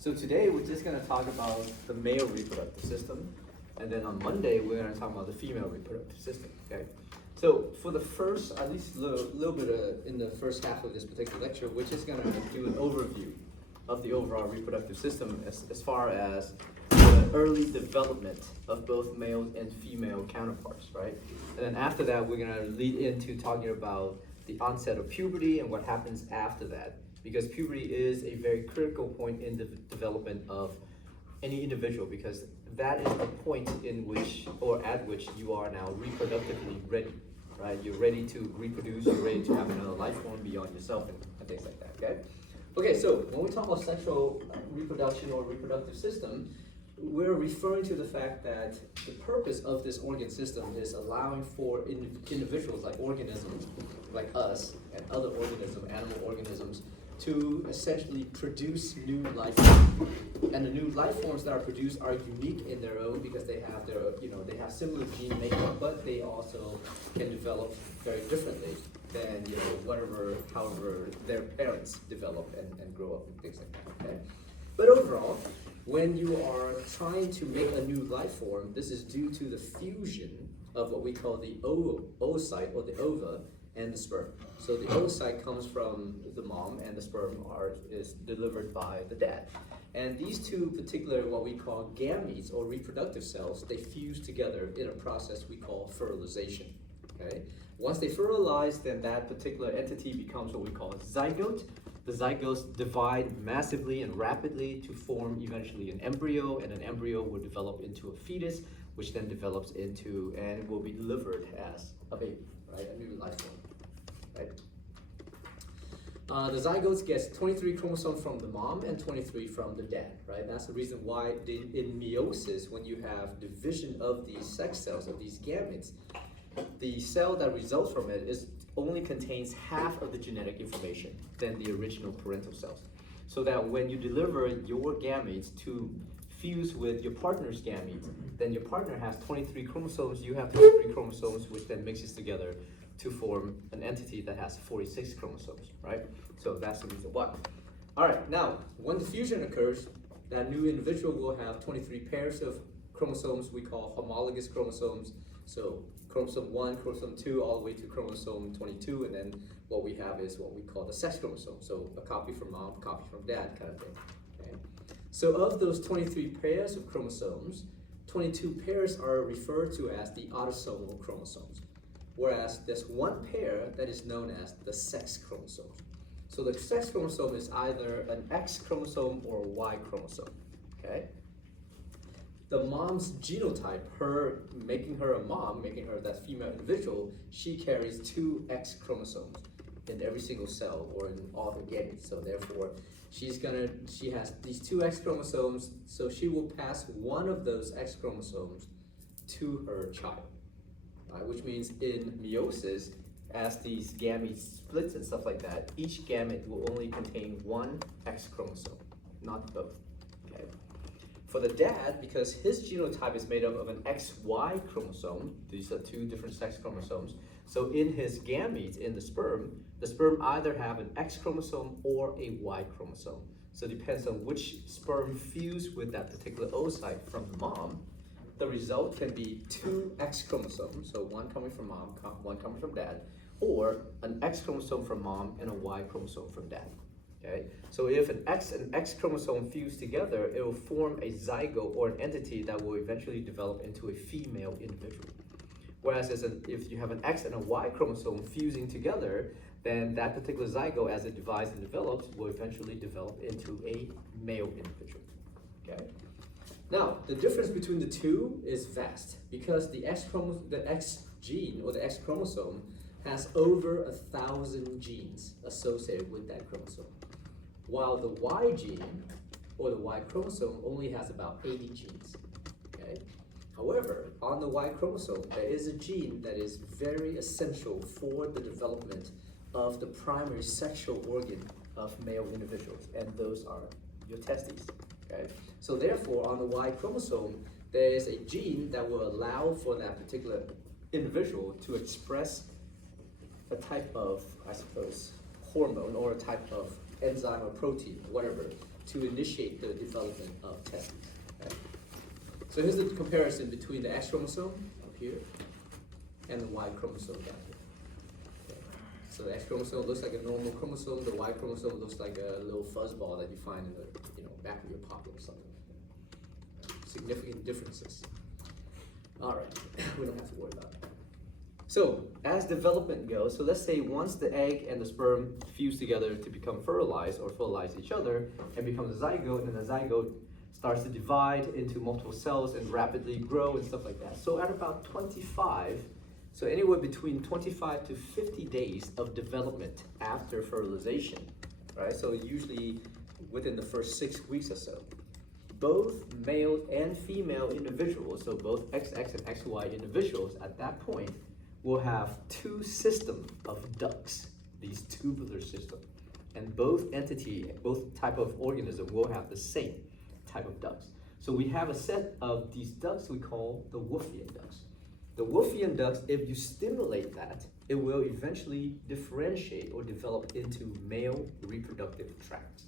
So today we're just gonna talk about the male reproductive system, and then on Monday we're gonna talk about the female reproductive system. Okay. So for the first, at least little bit in the first half of this particular lecture, we're just gonna do an overview of the overall reproductive system as far as the early development of both male and female counterparts, right? And then after that, we're gonna lead into talking about the onset of puberty and what happens after that, because puberty is a very critical point in the development of any individual, because that is the point in which, or at which, you are now reproductively ready, right? You're ready to reproduce, you're ready to have another life form beyond yourself and things like that, okay? Okay, so when we talk about sexual reproduction or reproductive system, we're referring to the fact that the purpose of this organ system is allowing for individuals like organisms, like us and other organisms, animal organisms, to essentially produce new life forms. And the new life forms that are produced are unique in their own because they have their, they have similar gene makeup, but they also can develop very differently than, however their parents develop and grow up and things like that, okay? But overall, when you are trying to make a new life form, this is due to the fusion of what we call the oocyte or the ova and the sperm. So the oocyte comes from the mom and the sperm is delivered by the dad. And these two particular, what we call gametes or reproductive cells, they fuse together in a process we call fertilization, okay? Once they fertilize, then that particular entity becomes what we call a zygote. The zygotes divide massively and rapidly to form eventually an embryo, and an embryo will develop into a fetus, which then develops into and will be delivered as a baby, right? A new life form, right? The zygotes gets 23 chromosomes from the mom and 23 from the dad, right? That's the reason why in meiosis, when you have division of these sex cells, of these gametes, the cell that results from it only contains half of the genetic information than the original parental cells. So that when you deliver your gametes to fuse with your partner's gametes, then your partner has 23 chromosomes, you have 23 chromosomes, which then mixes together to form an entity that has 46 chromosomes, right? So that's the reason why. All right, now, when the fusion occurs, that new individual will have 23 pairs of chromosomes we call homologous chromosomes. So chromosome 1, chromosome 2, all the way to chromosome 22, and then what we have is what we call the sex chromosome. So a copy from mom, a copy from dad kind of thing, okay? So of those 23 pairs of chromosomes, 22 pairs are referred to as the autosomal chromosomes, whereas there's one pair that is known as the sex chromosome. So the sex chromosome is either an X chromosome or a Y chromosome, okay? The mom's genotype, making her a mom, making her that female individual, she carries 2 X chromosomes in every single cell or in all the gametes. So therefore, she has these 2 X chromosomes, so she will pass one of those X chromosomes to her child, right? Which means in meiosis, as these gametes splits and stuff like that, each gamete will only contain 1 X chromosome, not both, okay? For the dad, because his genotype is made up of an XY chromosome, these are 2 different sex chromosomes, so in his gametes, in the sperm either have an X chromosome or a Y chromosome. So it depends on which sperm fuse with that particular oocyte from the mom. The result can be 2 X chromosomes, so one coming from mom, one coming from dad, or an X chromosome from mom and a Y chromosome from dad. Okay, so if an X and X chromosome fuse together, it will form a zygote or an entity that will eventually develop into a female individual. Whereas if you have an X and a Y chromosome fusing together, then that particular zygote, as it divides and develops, will eventually develop into a male individual. Okay. Now, the difference between the two is vast, because the X gene or the X chromosome has over 1,000 genes associated with that chromosome, while the Y gene or the Y chromosome only has about 80 genes, okay? However, on the Y chromosome, there is a gene that is very essential for the development of the primary sexual organ of male individuals, and those are your testes, okay? So therefore, on the Y chromosome, there is a gene that will allow for that particular individual to express a type of, I suppose, hormone or a type of enzyme or protein, whatever, to initiate the development of testes. Okay? So here's the comparison between the X chromosome up here and the Y chromosome down here. Okay? So the X chromosome looks like a normal chromosome. The Y chromosome looks like a little fuzzball that you find in the back of your pocket or something. Significant differences. All right, we don't have to worry about that. So as development goes, so let's say once the egg and the sperm fuse together to become fertilized or fertilize each other and becomes a zygote, and the zygote starts to divide into multiple cells and rapidly grow and stuff like that. So at about 25, so anywhere between 25 to 50 days of development after fertilization, right? So usually within the first 6 weeks or so, both male and female individuals, so both XX and XY individuals at that point, will have two systems of ducts, these tubular systems. And both entity, both type of organism will have the same type of ducts. So we have a set of these ducts we call the Wolffian ducts. The Wolffian ducts, if you stimulate that, it will eventually differentiate or develop into male reproductive tracts.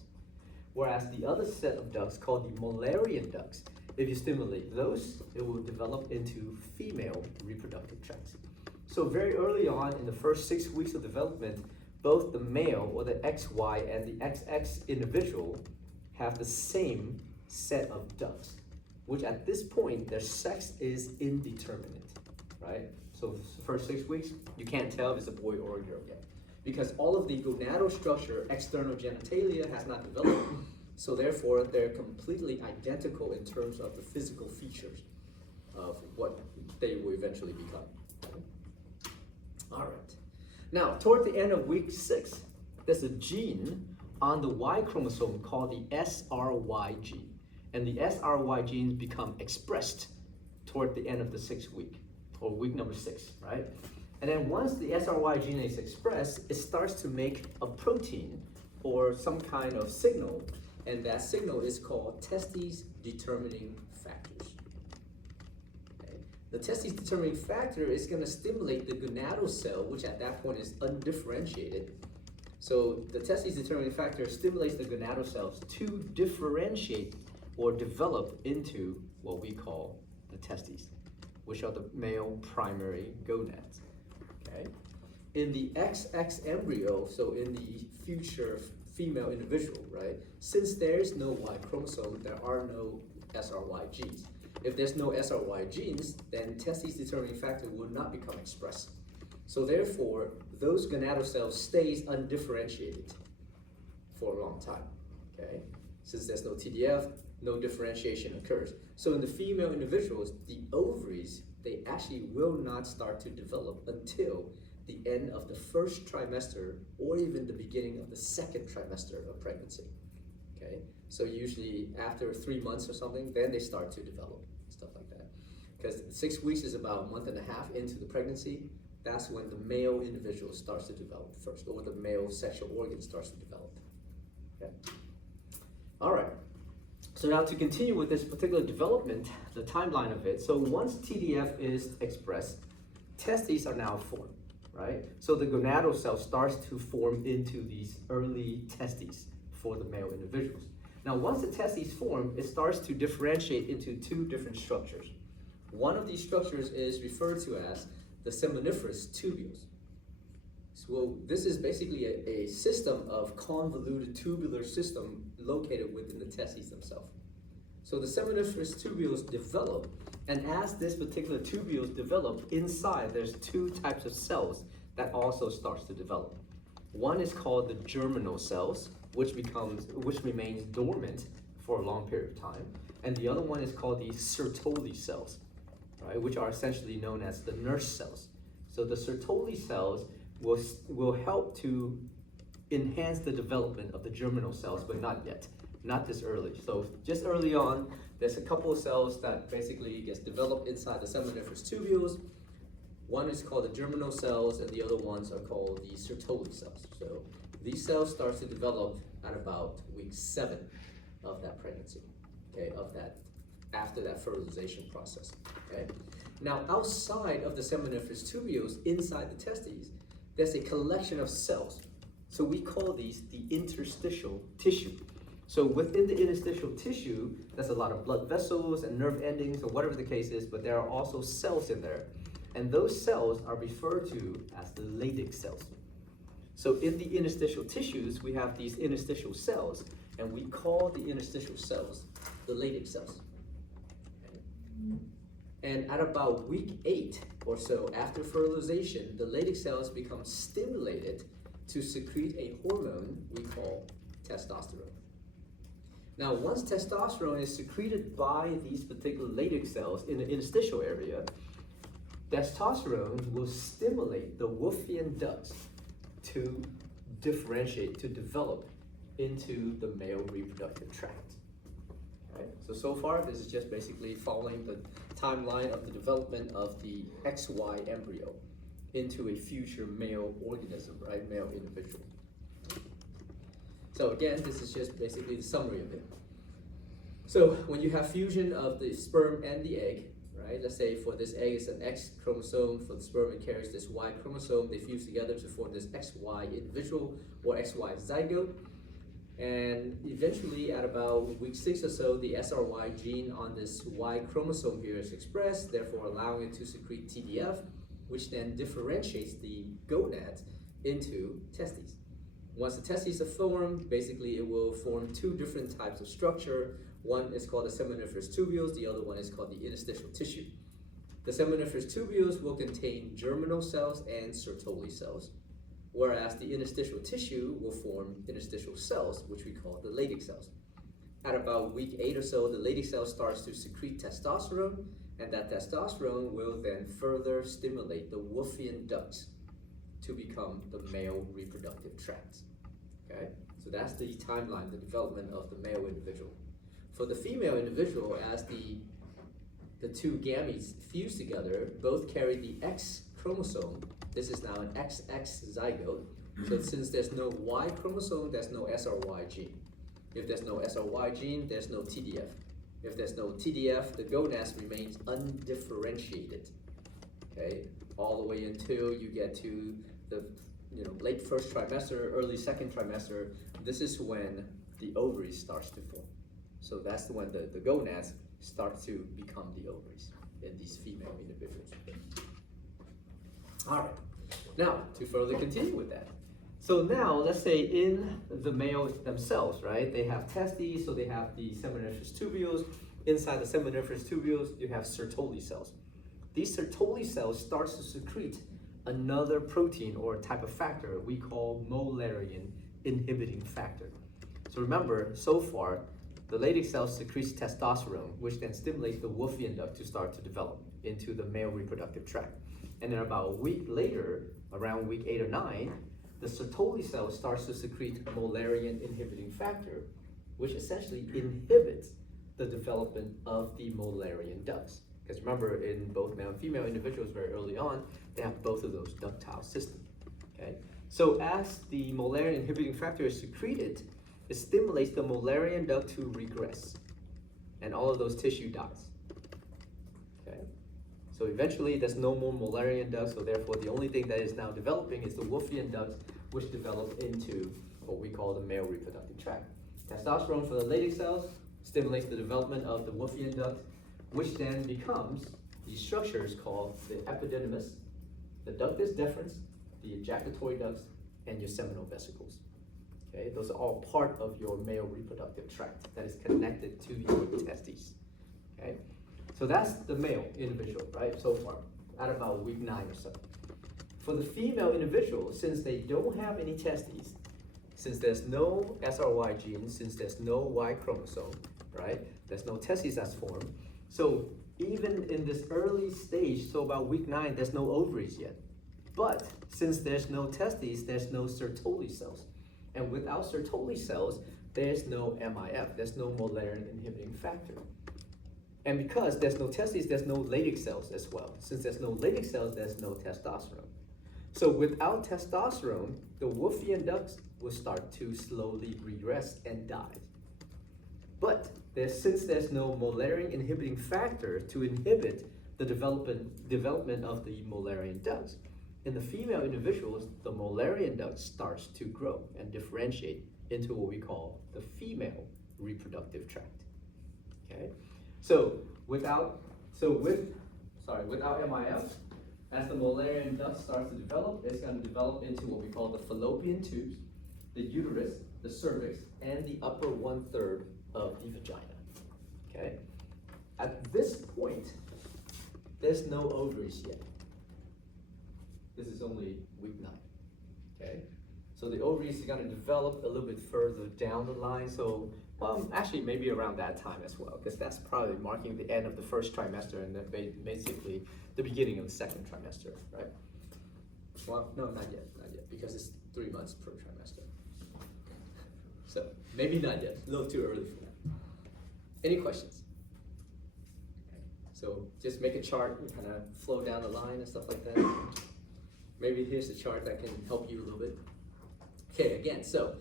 Whereas the other set of ducts called the Mullerian ducts, if you stimulate those, it will develop into female reproductive tracts. So very early on in the first 6 weeks of development, both the male or the XY and the XX individual have the same set of ducts, which at this point, their sex is indeterminate, right? So first 6 weeks, you can't tell if it's a boy or a girl yet, because all of the gonadal structure, external genitalia, has not developed. So therefore, they're completely identical in terms of the physical features of what they will eventually become. All right. Now, toward the end of week 6, there's a gene on the Y chromosome called the SRY gene. And the SRY genes become expressed toward the end of the 6th week, or week number 6, right? And then once the SRY gene is expressed, it starts to make a protein or some kind of signal, and that signal is called testes determining factors. Okay? The testes determining factor is going to stimulate the gonadal cell, which at that point is undifferentiated. So the testes determining factor stimulates the gonadal cells to differentiate or develop into what we call the testes, which are the male primary gonads. Okay. In the XX embryo, so in the future female individual, right? Since there's no Y chromosome, there are no SRY genes. If there's no SRY genes, then testes determining factor will not become expressed. So therefore, those gonadal cells stays undifferentiated for a long time. Okay. Since there's no TDF, no differentiation occurs. So in the female individuals, the ovaries, they actually will not start to develop until the end of the first trimester or even the beginning of the second trimester of pregnancy. Okay, so usually after 3 months or something, then they start to develop, stuff like that. Because 6 weeks is about a month and a half into the pregnancy, that's when the male individual starts to develop first, or the male sexual organ starts to develop. Okay. All right. So now to continue with this particular development, the timeline of it. So once TDF is expressed, testes are now formed, right? So the gonadal cell starts to form into these early testes for the male individuals. Now once the testes form, it starts to differentiate into two different structures. One of these structures is referred to as the seminiferous tubules. So this is basically a system of convoluted tubular system located within the testes themselves. So the seminiferous tubules develop, and as this particular tubules develop, inside there's two types of cells that also starts to develop. One is called the germinal cells, which remains dormant for a long period of time, and the other one is called the Sertoli cells, right, which are essentially known as the nurse cells. So the Sertoli cells will help to enhance the development of the germinal cells, but not yet, not this early. So just early on, there's a couple of cells that basically gets developed inside the seminiferous tubules. One is called the germinal cells, and the other ones are called the Sertoli cells. So these cells start to develop at about week 7 of that pregnancy, okay, after that fertilization process, okay? Now, outside of the seminiferous tubules, inside the testes, there's a collection of cells. So we call these the interstitial tissue. So within the interstitial tissue, there's a lot of blood vessels and nerve endings or whatever the case is, but there are also cells in there. And those cells are referred to as the Leydig cells. So in the interstitial tissues, we have these interstitial cells, and we call the interstitial cells the Leydig cells. And at about week 8 or so after fertilization, the Leydig cells become stimulated to secrete a hormone we call testosterone. Now, once testosterone is secreted by these particular Leydig cells in the interstitial area, testosterone will stimulate the Wolffian ducts to differentiate, to develop into the male reproductive tract. Right? So far, this is just basically following the timeline of the development of the XY embryo into a future male organism, right? Male individual. So again, this is just basically the summary of it. So when you have fusion of the sperm and the egg, right? Let's say for this egg it's an X chromosome, for the sperm it carries this Y chromosome, they fuse together to form this XY individual or XY zygote. And eventually at about week 6 or so, the SRY gene on this Y chromosome here is expressed, therefore allowing it to secrete TDF, which then differentiates the gonads into testes. Once the testes are formed, basically it will form two different types of structure. One is called the seminiferous tubules, the other one is called the interstitial tissue. The seminiferous tubules will contain germinal cells and Sertoli cells, whereas the interstitial tissue will form interstitial cells, which we call the Leydig cells. At about week 8 or so, the Leydig cell starts to secrete testosterone, and that testosterone will then further stimulate the Wolffian ducts to become the male reproductive tract. Okay, so that's the timeline, the development of the male individual. For the female individual, as the two gametes fuse together, both carry the X chromosome. This is now an XX zygote. So since there's no Y chromosome, there's no SRY gene. If there's no SRY gene, there's no TDF. If there's no TDF, the gonads remains undifferentiated. Okay, all the way until you get to the late first trimester, early second trimester. This is when the ovary starts to form. So that's when the gonads start to become the ovaries in these female individuals. All right, now to further continue with that. So now let's say in the male themselves, right, they have testes, so they have the seminiferous tubules. Inside the seminiferous tubules, you have Sertoli cells. These Sertoli cells start to secrete another protein or type of factor we call Mullerian inhibiting factor. So remember, so far, the Leydig cell secretes testosterone, which then stimulates the Wolffian duct to start to develop into the male reproductive tract. And then about a week later, around week 8 or 9, the Sertoli cell starts to secrete a Mullerian inhibiting factor, which essentially inhibits the development of the Mullerian ducts. Because remember, in both male and female individuals very early on, they have both of those ductile systems. Okay? So as the Mullerian inhibiting factor is secreted, it stimulates the Mullerian duct to regress, and all of those tissue dies. Okay? So eventually, there's no more Mullerian ducts, so therefore the only thing that is now developing is the Wolffian ducts, which develop into what we call the male reproductive tract. Testosterone for the Leydig cells stimulates the development of the Wolffian duct, which then becomes these structures called the epididymis, the ductus deferens, the ejaculatory ducts, and your seminal vesicles. Okay, those are all part of your male reproductive tract that is connected to your testes. Okay, so that's the male individual, right? So far, at about week 9 or so. For the female individual, since they don't have any testes, since there's no SRY gene, since there's no Y chromosome, right? There's no testes that's formed. So even in this early stage, so about week 9, there's no ovaries yet. But since there's no testes, there's no Sertoli cells. And without Sertoli cells, there's no MIF, there's no Mullerian inhibiting factor. And because there's no testes, there's no Leydig cells as well. Since there's no Leydig cells, there's no testosterone. So without testosterone, the Wolffian ducts will start to slowly regress and die. But since there's no Mullerian inhibiting factor to inhibit the development of the Mullerian ducts, in the female individuals, the Mullerian duct starts to grow and differentiate into what we call the female reproductive tract. Okay, so without MIF, as the Mullerian duct starts to develop, it's going to develop into what we call the fallopian tubes, the uterus, the cervix, and the upper 1/3 of the vagina. Okay, at this point, there's no ovaries yet. This is only week 9. Okay, so the ovaries are going to develop a little bit further down the line. So actually maybe around that time as well, because that's probably marking the end of the first trimester and then basically the beginning of the second trimester, right? Well, no, not yet, because it's 3 months per trimester. So maybe not yet, a little too early for that. Any questions? Okay. So just make a chart and kind of flow down the line and stuff like that. Maybe here's a chart that can help you a little bit. Okay, again, so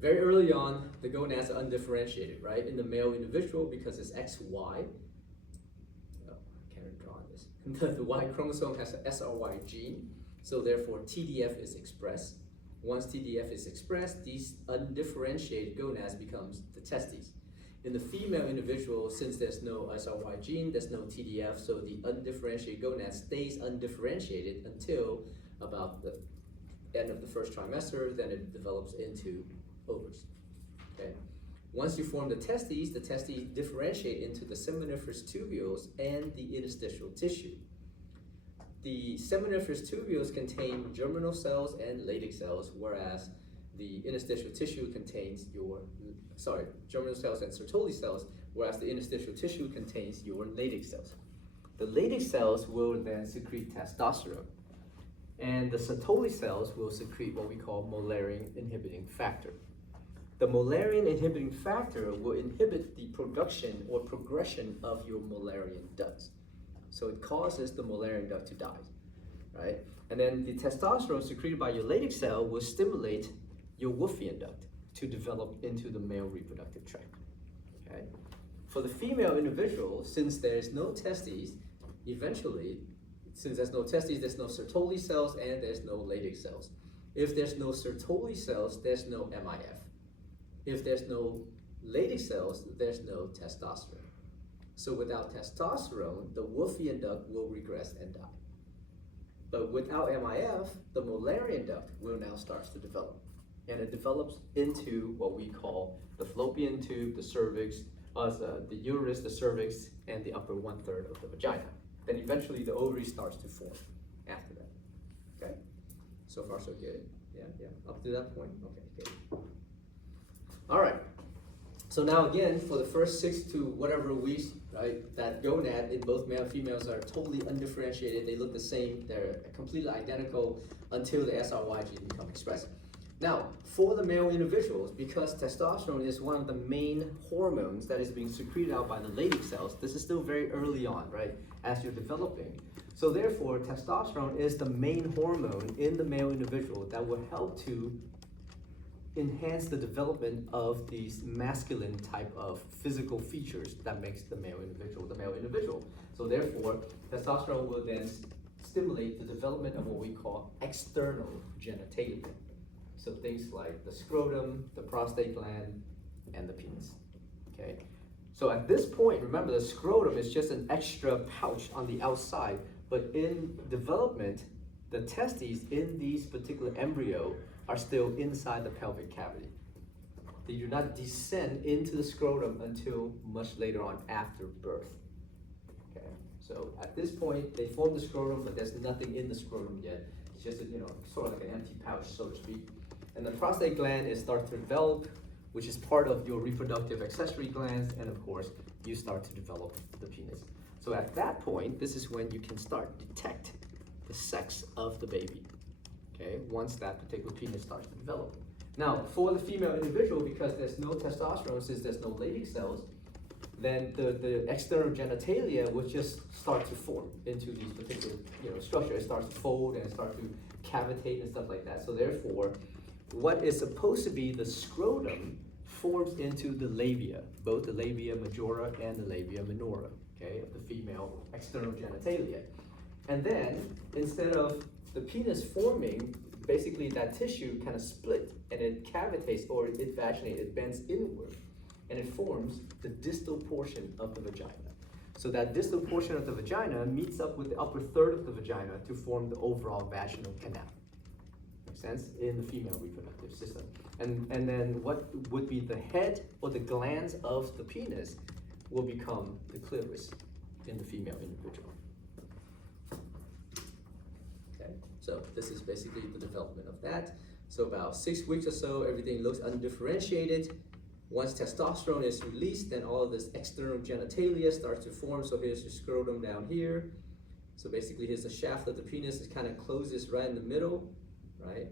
very early on, the gonads are undifferentiated, right? In the male individual, because it's XY. Oh, I can't draw this. The Y chromosome has an SRY gene, so therefore TDF is expressed. Once TDF is expressed, these undifferentiated gonads becomes the testes. In the female individual, since there's no SRY gene, there's no TDF, so the undifferentiated gonad stays undifferentiated until about the end of the first trimester, then it develops into ovaries. Okay. Once you form the testes differentiate into the seminiferous tubules and the interstitial tissue. The seminiferous tubules contain germinal cells and Leydig cells, whereas the interstitial tissue contains germinal cells and Sertoli cells, whereas the interstitial tissue contains your Leydig cells. The Leydig cells will then secrete testosterone, and the Sertoli cells will secrete what we call Mullerian inhibiting factor. The Mullerian inhibiting factor will inhibit the production or progression of your Mullerian ducts. So it causes the Mullerian duct to die, right? And then the testosterone secreted by your Leydig cell will stimulate your Wolffian duct to develop into the male reproductive tract, okay? For the female individual, since there's no testes, eventually, since there's no testes, there's no Sertoli cells and there's no Leydig cells. If there's no Sertoli cells, there's no MIF. If there's no Leydig cells, there's no testosterone. So without testosterone, the Wolffian duct will regress and die. But without MIF, the Mullerian duct will now start to develop. And it develops into what we call the fallopian tube, the cervix, the uterus, the cervix, and the upper 1/3 of the vagina. Then eventually the ovary starts to form after that. Okay? So far so good. Yeah, up to that point. Okay, good. All right. So now again, for the first 6 to whatever weeks, right, that gonad in both male and females are totally undifferentiated. They look the same. They're completely identical until the SRY gene becomes expressed. Now, for the male individuals, because testosterone is one of the main hormones that is being secreted out by the Leydig cells, this is still very early on, right, as you're developing. So therefore, testosterone is the main hormone in the male individual that will help to enhance the development of these masculine type of physical features that makes the male individual. So therefore, testosterone will then stimulate the development of what we call external genitalia. So things like the scrotum, the prostate gland, and the penis, okay? So at this point, remember the scrotum is just an extra pouch on the outside, but in development, the testes in these particular embryo are still inside the pelvic cavity. They do not descend into the scrotum until much later on after birth. Okay, so at this point, they form the scrotum, but there's nothing in the scrotum yet. It's just sort of like an empty pouch, so to speak. And the prostate gland is start to develop, which is part of your reproductive accessory glands, and of course, you start to develop the penis. So at that point, this is when you can start to detect the sex of the baby. Okay, once that particular penis starts to develop. Now, for the female individual, because there's no testosterone, since there's no Leydig cells, then the external genitalia will just start to form into these particular structure. It starts to fold and start to cavitate and stuff like that. So therefore, what is supposed to be the scrotum forms into the labia, both the labia majora and the labia minora, okay, of the female external genitalia. And then, instead of the penis forming basically that tissue kind of split and it cavitates or it vaginates, it bends inward and it forms the distal portion of the vagina. So that distal portion of the vagina meets up with the upper third of the vagina to form the overall vaginal canal. Makes sense? In the female reproductive system. And then what would be the head or the glands of the penis will become the clitoris in the female individual. Okay, so this is basically the development of that. So about 6 weeks or so, everything looks undifferentiated. Once testosterone is released, then all of this external genitalia starts to form. So here's your scrotum down here. So basically here's the shaft of the penis. It kind of closes right in the middle, right?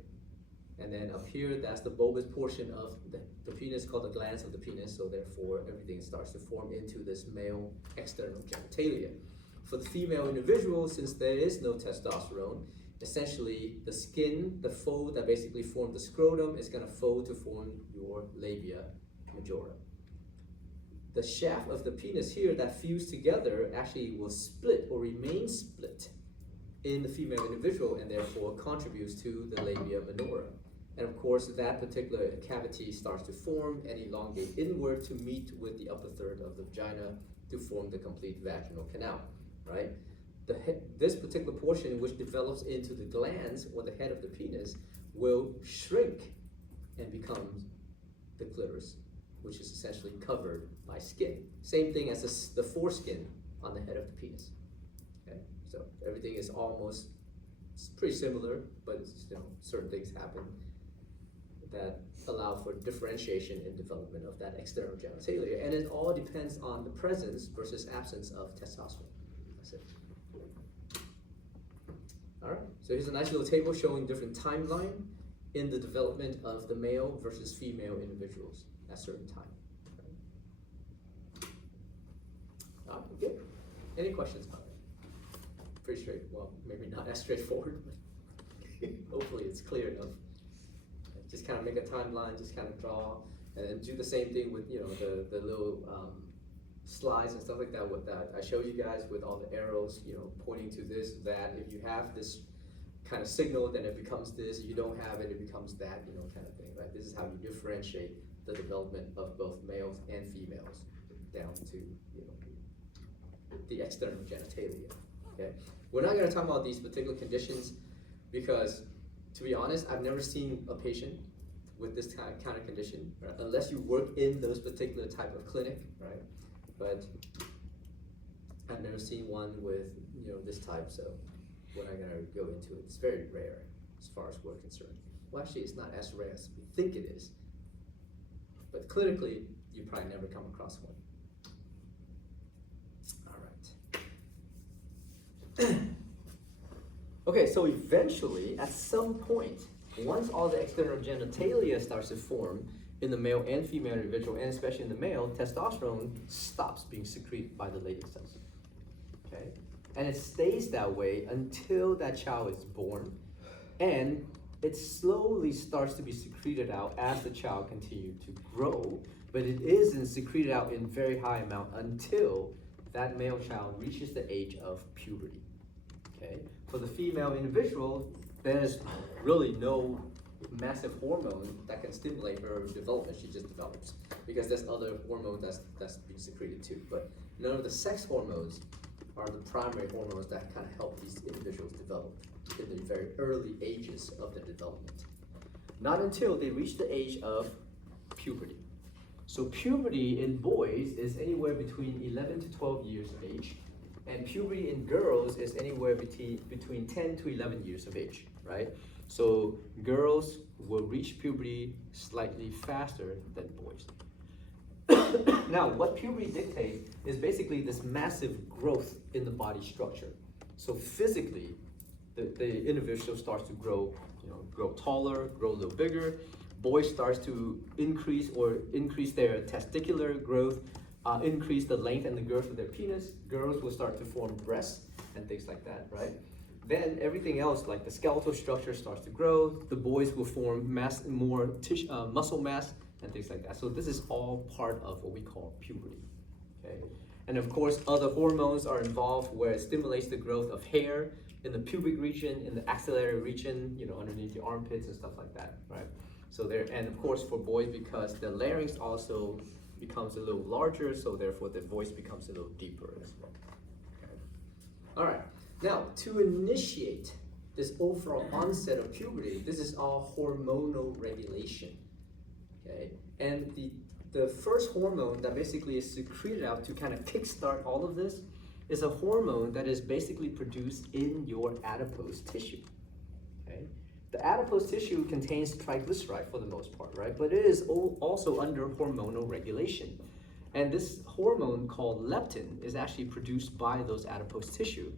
And then up here, that's the bulbous portion of the penis called the glans of the penis. So therefore, everything starts to form into this male external genitalia. For the female individual, since there is no testosterone, essentially the skin, the fold that basically formed the scrotum is going to fold to form your labia majora. The shaft of the penis here that fused together actually will split or remain split in the female individual and therefore contributes to the labia minora. And of course, that particular cavity starts to form and elongate inward to meet with the upper third of the vagina to form the complete vaginal canal, right? This particular portion, which develops into the glans or the head of the penis, will shrink and become the clitoris, which is essentially covered by skin. Same thing as the foreskin on the head of the penis. Okay, so everything is it's pretty similar, but certain things happen that allow for differentiation and development of that external genitalia, and it all depends on the presence versus absence of testosterone. That's it. All right, so here's a nice little table showing different timeline in the development of the male versus female individuals at certain time. Okay. Any questions about it? Pretty straight. Well, maybe not as straightforward, but hopefully it's clear enough. Just kind of make a timeline, just kind of draw, and then do the same thing with the little slides and stuff like that. With that, I showed you guys with all the arrows, pointing to this, that. If you have this kind of signal, then it becomes this. If you don't have it, it becomes that, kind of thing. Right? This is how you differentiate the development of both males and females down to the external genitalia. Okay, we're not going to talk about these particular conditions because, to be honest, I've never seen a patient with this kind of condition, right? Unless you work in those particular type of clinic, right? But I've never seen one with this type, so we're not going to go into it. It's very rare as far as we're concerned. Well, actually, it's not as rare as we think it is, but clinically, you probably never come across one. All right. Okay, so eventually, at some point, once all the external genitalia starts to form in the male and female individual, and especially in the male, testosterone stops being secreted by the Leydig cells. Okay, and it stays that way until that child is born, and it slowly starts to be secreted out as the child continues to grow, but it isn't secreted out in very high amount until that male child reaches the age of puberty. Okay, for the female individual, there's really no massive hormone that can stimulate her development. She just develops because there's other hormones that's being secreted too. But none of the sex hormones are the primary hormones that kind of help these individuals develop in the very early ages of their development. Not until they reach the age of puberty. So puberty in boys is anywhere between 11 to 12 years of age, and puberty in girls is anywhere between 10 to 11 years of age, right? So girls will reach puberty slightly faster than boys. Now, what puberty dictates is basically this massive growth in the body structure. So physically, the individual starts to grow taller, grow a little bigger. Boys starts to increase their testicular growth, increase the length and the girth of their penis. Girls will start to form breasts and things like that, right? Then everything else, like the skeletal structure, starts to grow. The boys will form more muscle mass and things like that. So this is all part of what we call puberty. Okay, and of course, other hormones are involved where it stimulates the growth of hair, in the pubic region, in the axillary region, you know, underneath the armpits and stuff like that, right? So there, and of course for boys, because the larynx also becomes a little larger, so therefore the voice becomes a little deeper as well. Okay. All right, now to initiate this overall onset of puberty, this is all hormonal regulation, okay? And the first hormone that basically is secreted out to kind of kickstart all of this is a hormone that is basically produced in your adipose tissue, okay? The adipose tissue contains triglyceride for the most part, right? But it is also under hormonal regulation. And this hormone called leptin is actually produced by those adipose tissue.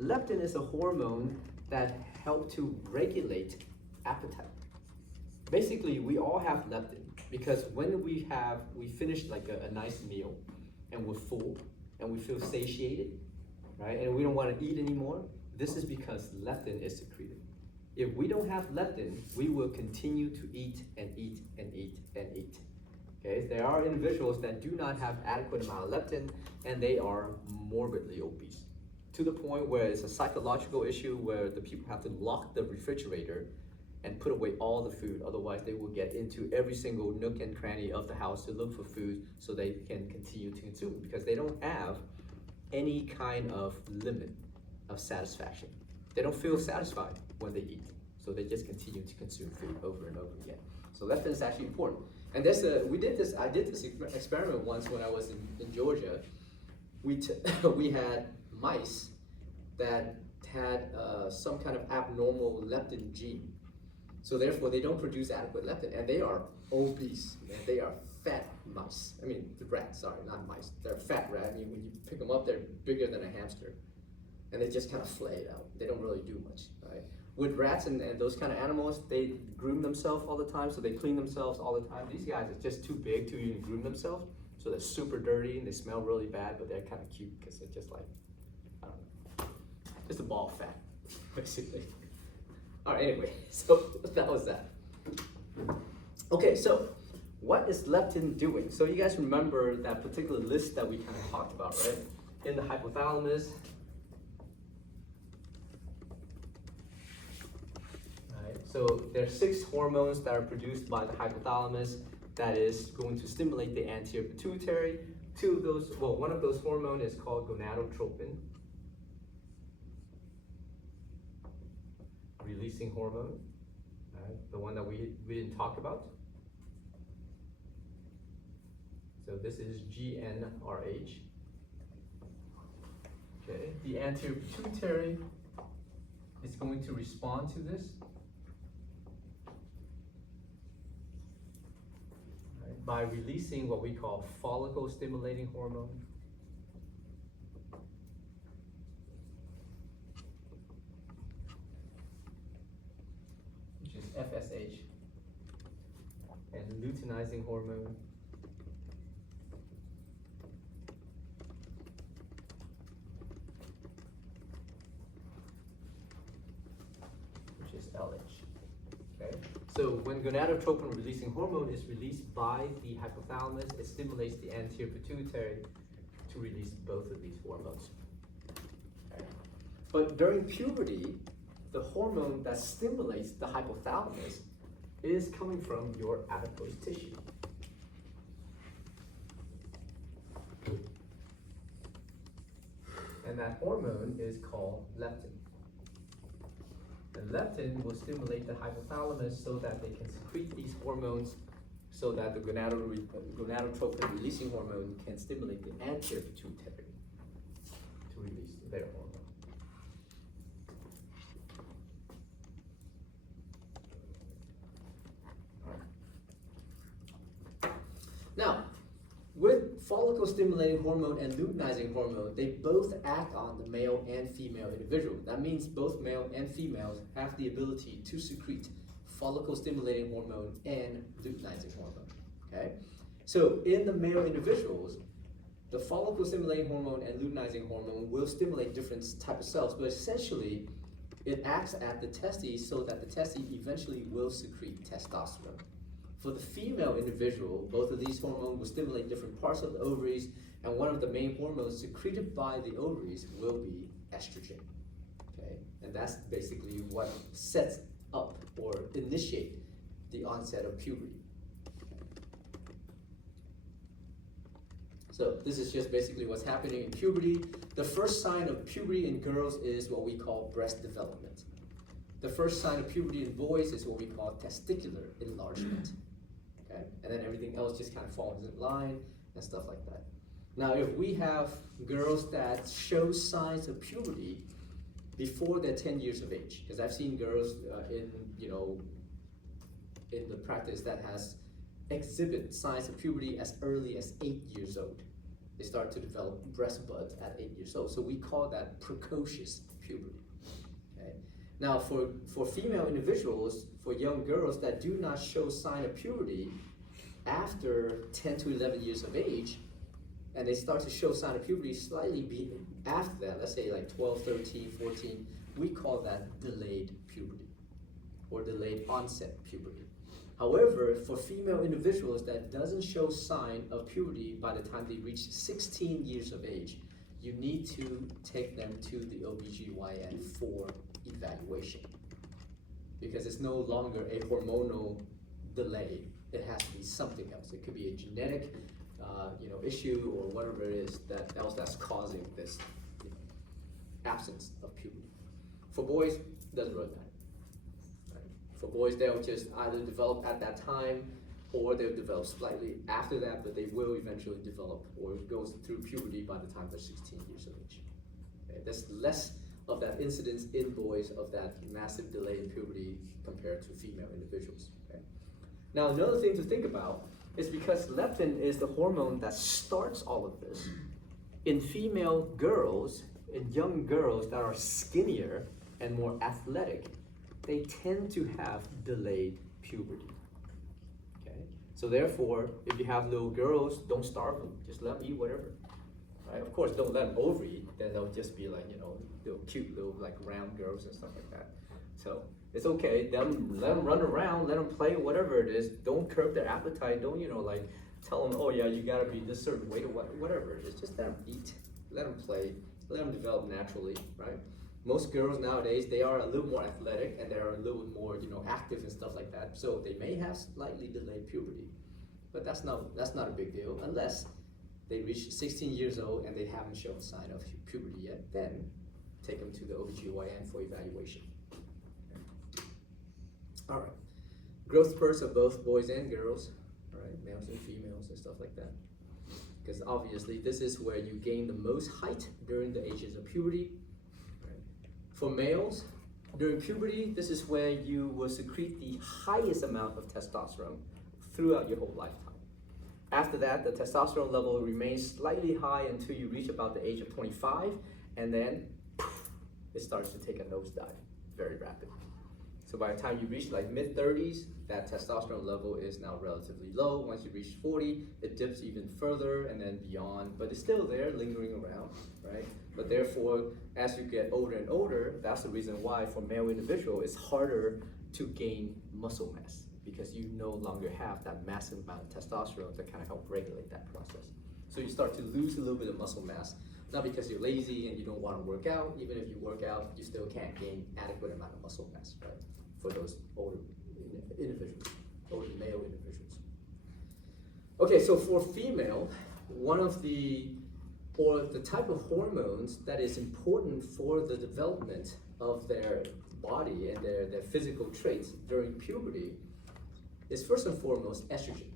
Leptin is a hormone that helps to regulate appetite. Basically, we all have leptin because when we finish like a nice meal and we're full and we feel satiated, right? And we don't want to eat anymore, this is because leptin is secreted. If we don't have leptin, we will continue to eat and eat and eat and eat. Okay, there are individuals that do not have adequate amount of leptin and they are morbidly obese, to the point where it's a psychological issue where the people have to lock the refrigerator and put away all the food, otherwise they will get into every single nook and cranny of the house to look for food so they can continue to consume, because they don't have any kind of limit of satisfaction. They don't feel satisfied when they eat, so they just continue to consume food over and over again. So leptin is actually important. And I did this experiment once when I was in Georgia. We had mice that had some kind of abnormal leptin gene. So therefore they don't produce adequate leptin, and they are obese, man. They are fat mice. I mean, the rats, sorry, not mice. They're fat rats. I mean, when you pick them up, they're bigger than a hamster. And they just kind of flay it out. They don't really do much, right? With rats and those kind of animals, they groom themselves all the time, so they clean themselves all the time. These guys are just too big to even groom themselves, so they're super dirty and they smell really bad, but they're kind of cute because they're just like, I don't know, just a ball of fat, basically. All right, anyway, so that was that. Okay, so what is leptin doing? So you guys remember that particular list that we kind of talked about, right? In the hypothalamus, so there are 6 hormones that are produced by the hypothalamus that is going to stimulate the anterior pituitary. 2 of those, well, one of those hormones is called gonadotropin, releasing hormone, right? The one that we didn't talk about. So this is GnRH. Okay, the anterior pituitary is going to respond to this. By releasing what we call follicle stimulating hormone. Which is FSH. And luteinizing hormone. Which is LH. Okay? So when gonadotropin releasing hormone is released by the hypothalamus, it stimulates the anterior pituitary to release both of these hormones. Okay. But during puberty, the hormone that stimulates the hypothalamus is coming from your adipose tissue. And that hormone is called leptin. And leptin will stimulate the hypothalamus so that they can secrete these hormones, so that the gonadotropin releasing hormone can stimulate the anterior pituitary to release their hormone. Now, with follicle stimulating hormone and luteinizing hormone, they both act on the male and female individual. That means both male and females have the ability to secrete follicle stimulating hormone and luteinizing hormone. Okay? So in the male individuals, the follicle stimulating hormone and luteinizing hormone will stimulate different type of cells, but essentially it acts at the testes so that the testes eventually will secrete testosterone. For the female individual, both of these hormones will stimulate different parts of the ovaries, and one of the main hormones secreted by the ovaries will be estrogen. okay? And that's basically what sets up or initiate the onset of puberty. So this is just basically what's happening in puberty. The first sign of puberty in girls is what we call breast development. The first sign of puberty in boys is what we call testicular enlargement. Okay? And then everything else just kind of falls in line and stuff like that. Now, if we have girls that show signs of puberty before they're 10 years of age, because I've seen girls in the practice that has exhibit signs of puberty as early as 8 years old. They start to develop breast bud at 8 years old. So we call that precocious puberty. Okay? Now, for female individuals, for young girls that do not show sign of puberty after 10 to 11 years of age, and they start to show sign of puberty slightly after that, let's say like 12, 13, 14, we call that delayed puberty or delayed onset puberty. However, for female individuals that doesn't show sign of puberty by the time they reach 16 years of age, you need to take them to the OBGYN for evaluation. Because it's no longer a hormonal delay, it has to be something else. It could be a genetic issue or whatever it is that's causing this absence of puberty. For boys, it doesn't really matter. Right? For boys, they'll just either develop at that time or they'll develop slightly after that, but they will eventually develop or go through puberty by the time they're 16 years of age. Okay? There's less of that incidence in boys of that massive delay in puberty compared to female individuals. Okay? Now, another thing to think about is because leptin is the hormone that starts all of this. In female girls, in young girls that are skinnier and more athletic, they tend to have delayed puberty. Okay? So therefore, if you have little girls, don't starve them. Just let them eat whatever. Right? Of course, don't let them overeat. Then they'll just be like, little cute little like round girls and stuff like that. So it's okay. Let them run around, let them play, whatever it is. Don't curb their appetite. Don't tell them, oh yeah, you gotta be this certain weight or whatever it is. Just let them eat, let them play, let them develop naturally, right? Most girls nowadays, they are a little more athletic and they're a little more active and stuff like that. So they may have slightly delayed puberty, but that's not a big deal unless they reach 16 years old and they haven't shown sign of puberty yet. Then take them to the OBGYN for evaluation. All right, growth spurts of both boys and girls, right? Males and females and stuff like that. Because obviously this is where you gain the most height during the ages of puberty. Right? For males, during puberty, this is where you will secrete the highest amount of testosterone throughout your whole lifetime. After that, the testosterone level remains slightly high until you reach about the age of 25, and then it starts to take a nosedive very rapidly. So by the time you reach like mid-30s, that testosterone level is now relatively low. Once you reach 40, it dips even further and then beyond, but it's still there, lingering around, right? But therefore, as you get older and older, that's the reason why for male individual, it's harder to gain muscle mass because you no longer have that massive amount of testosterone to kind of help regulate that process. So you start to lose a little bit of muscle mass, not because you're lazy and you don't want to work out. Even if you work out, you still can't gain adequate amount of muscle mass, right? For those older individuals, older male individuals. Okay, so for female, the type of hormones that is important for the development of their body and their physical traits during puberty is first and foremost estrogen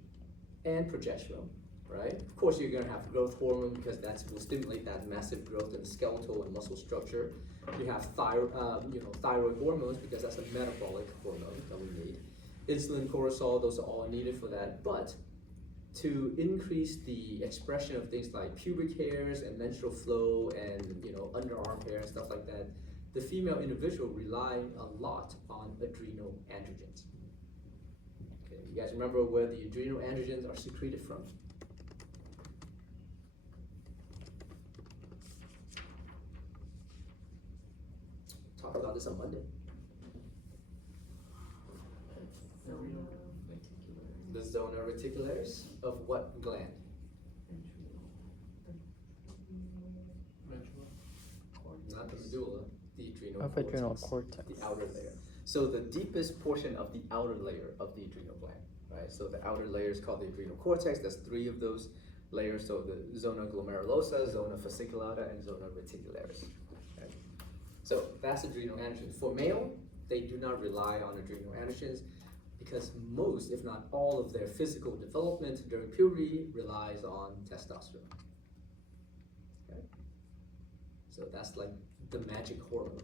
and progesterone, right? Of course, you're gonna have growth hormone because that will stimulate that massive growth in the skeletal and muscle structure. You have thyroid hormones because that's a metabolic hormone that we need. Insulin, cortisol, those are all needed for that. But to increase the expression of things like pubic hairs and menstrual flow and underarm hair and stuff like that, the female individual rely a lot on adrenal androgens. Okay, you guys remember where the adrenal androgens are secreted from? Talk about this on Monday. The zona reticularis of what gland? Not the medulla. The adrenal Of cortex. adrenal cortex. The outer layer. So the deepest portion of the outer layer of the adrenal gland, right? So the outer layer is called the adrenal cortex. There's 3 of those layers. So the zona glomerulosa, zona fasciculata, and zona reticularis. Okay? So that's adrenal androgens. For male, they do not rely on adrenal androgens because most, if not all, of their physical development during puberty relies on testosterone. Okay? So that's like the magic hormone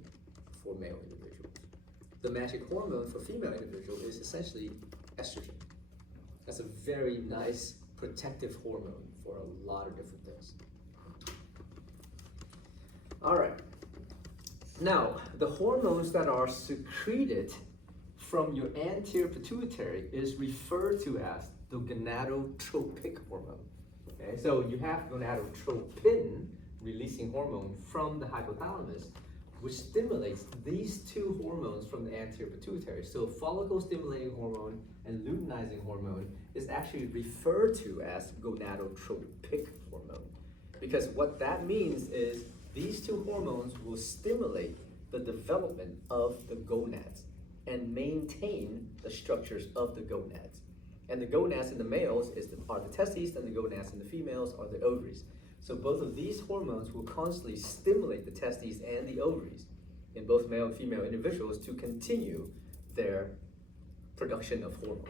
for male individuals. The magic hormone for female individual is essentially estrogen. That's a very nice protective hormone for a lot of different things. All right. Now, the hormones that are secreted from your anterior pituitary is referred to as the gonadotropic hormone. Okay, so you have gonadotropin releasing hormone from the hypothalamus, which stimulates these 2 hormones from the anterior pituitary. So follicle stimulating hormone and luteinizing hormone is actually referred to as gonadotropic hormone. Because what that means is these 2 hormones will stimulate the development of the gonads and maintain the structures of the gonads. And the gonads in the males are the testes, and the gonads in the females are the ovaries. So both of these hormones will constantly stimulate the testes and the ovaries in both male and female individuals to continue their production of hormones.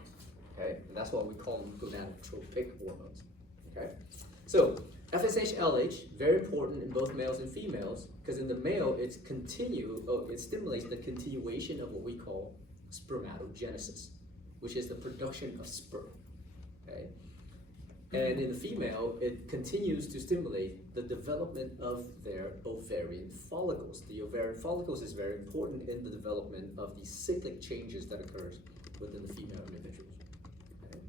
Okay, and that's why we call them gonadotropic hormones. Okay, so FSH-LH, very important in both males and females, because in the male it stimulates the continuation of what we call spermatogenesis, which is the production of sperm. Okay, and in the female, it continues to stimulate the development of their ovarian follicles. The ovarian follicles is very important in the development of the cyclic changes that occurs within the female individuals. Okay.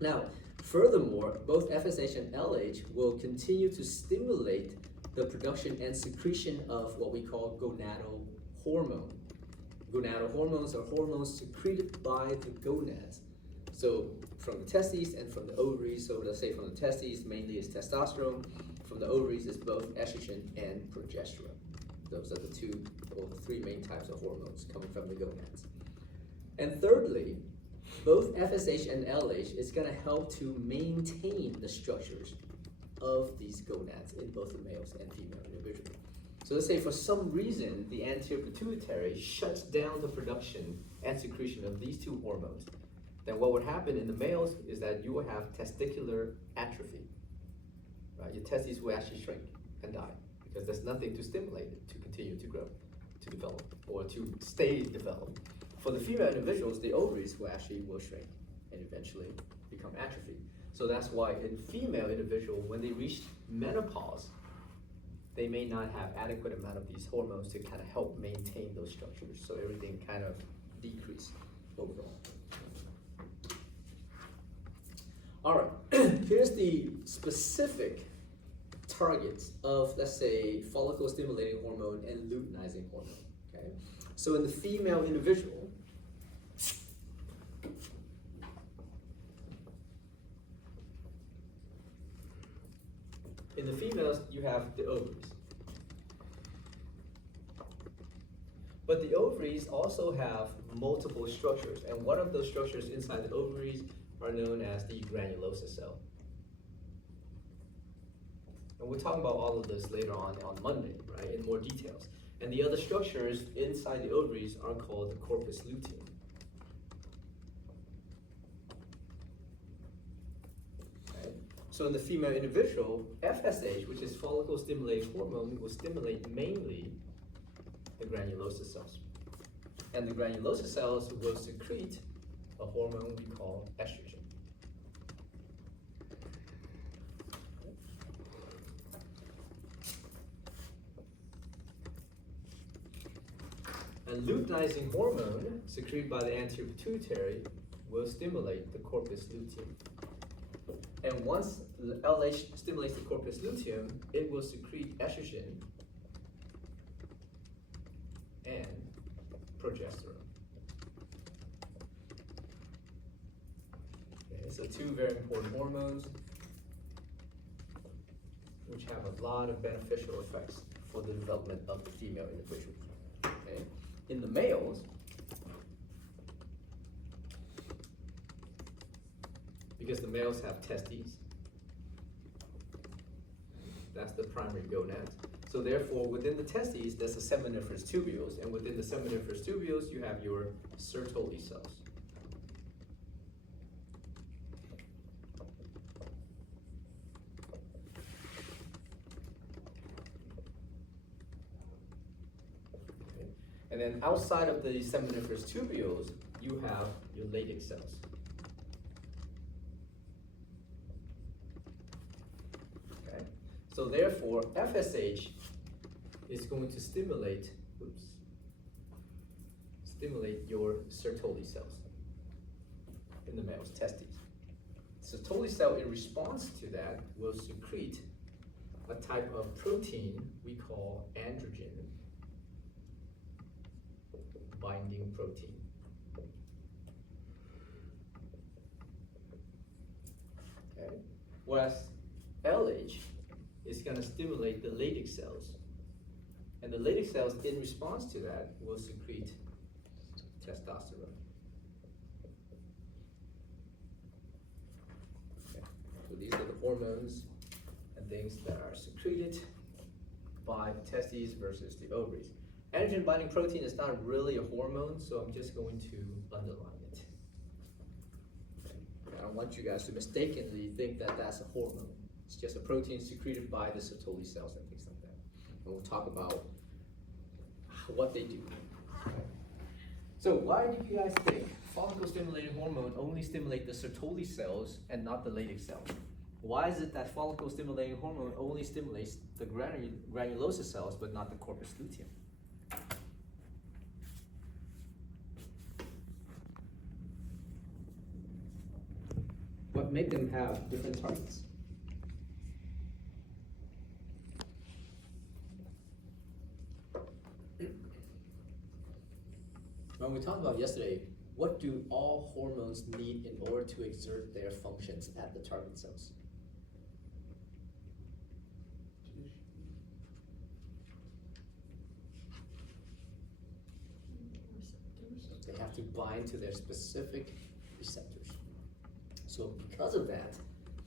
Now, furthermore, both FSH and LH will continue to stimulate the production and secretion of what we call gonadal hormone. Gonadal hormones are hormones secreted by the gonads. So from the testes and from the ovaries, so let's say from the testes mainly is testosterone, from the ovaries is both estrogen and progesterone. Those are the 2 or the 3 main types of hormones coming from the gonads. And thirdly, both FSH and LH is going to help to maintain the structures of these gonads in both the males and female individuals. So let's say for some reason the anterior pituitary shuts down the production and secretion of these 2 hormones, then what would happen in the males is that you will have testicular atrophy. Right? Your testes will actually shrink and die because there's nothing to stimulate it to continue to grow, to develop, or to stay developed. For the female individuals, the ovaries will shrink and eventually become atrophy. So that's why in female individual, when they reach menopause, they may not have adequate amount of these hormones to kind of help maintain those structures. So everything kind of decreases overall. All right, here's the specific targets of, let's say, follicle stimulating hormone and luteinizing hormone. Okay, so in the female individual, in the females, you have the ovaries. But the ovaries also have multiple structures, and one of those structures inside the ovaries are known as the granulosa cell. And we'll talk about all of this later on Monday, right, in more details. And the other structures inside the ovaries are called the corpus luteum. Okay. So in the female individual, FSH, which is follicle stimulating hormone, will stimulate mainly the granulosa cells. And the granulosa cells will secrete a hormone we call estrogen. And luteinizing hormone secreted by the anterior pituitary will stimulate the corpus luteum. And once the LH stimulates the corpus luteum, it will secrete estrogen and progesterone. Okay, so 2 very important hormones which have a lot of beneficial effects for the development of the female individual. okay? In the males, because the males have testes, that's the primary gonad. So therefore, within the testes, there's the seminiferous tubules, and within the seminiferous tubules, you have your Sertoli cells. Okay. And then outside of the seminiferous tubules, you have your Leydig cells. Okay. So therefore, FSH is going to stimulate your Sertoli cells in the male's testes. Sertoli cell, in response to that, will secrete a type of protein we call androgen binding protein. Okay. Whereas LH is going to stimulate the Leydig cells. And the Leydig cells, in response to that, will secrete testosterone. Okay. So these are the hormones and things that are secreted by the testes versus the ovaries. Androgen binding protein is not really a hormone, so I'm just going to underline it. Okay. I don't want you guys to mistakenly think that that's a hormone. It's just a protein secreted by the Sertoli cells and things like that. And we'll talk about what they do. Okay. So why do you guys think follicle-stimulating hormone only stimulate the Sertoli cells and not the Leydig cells? Why is it that follicle-stimulating hormone only stimulates the granulosa cells but not the corpus luteum? What make them have different targets? When we talked about yesterday, what do all hormones need in order to exert their functions at the target cells? They have to bind to their specific receptors. So because of that,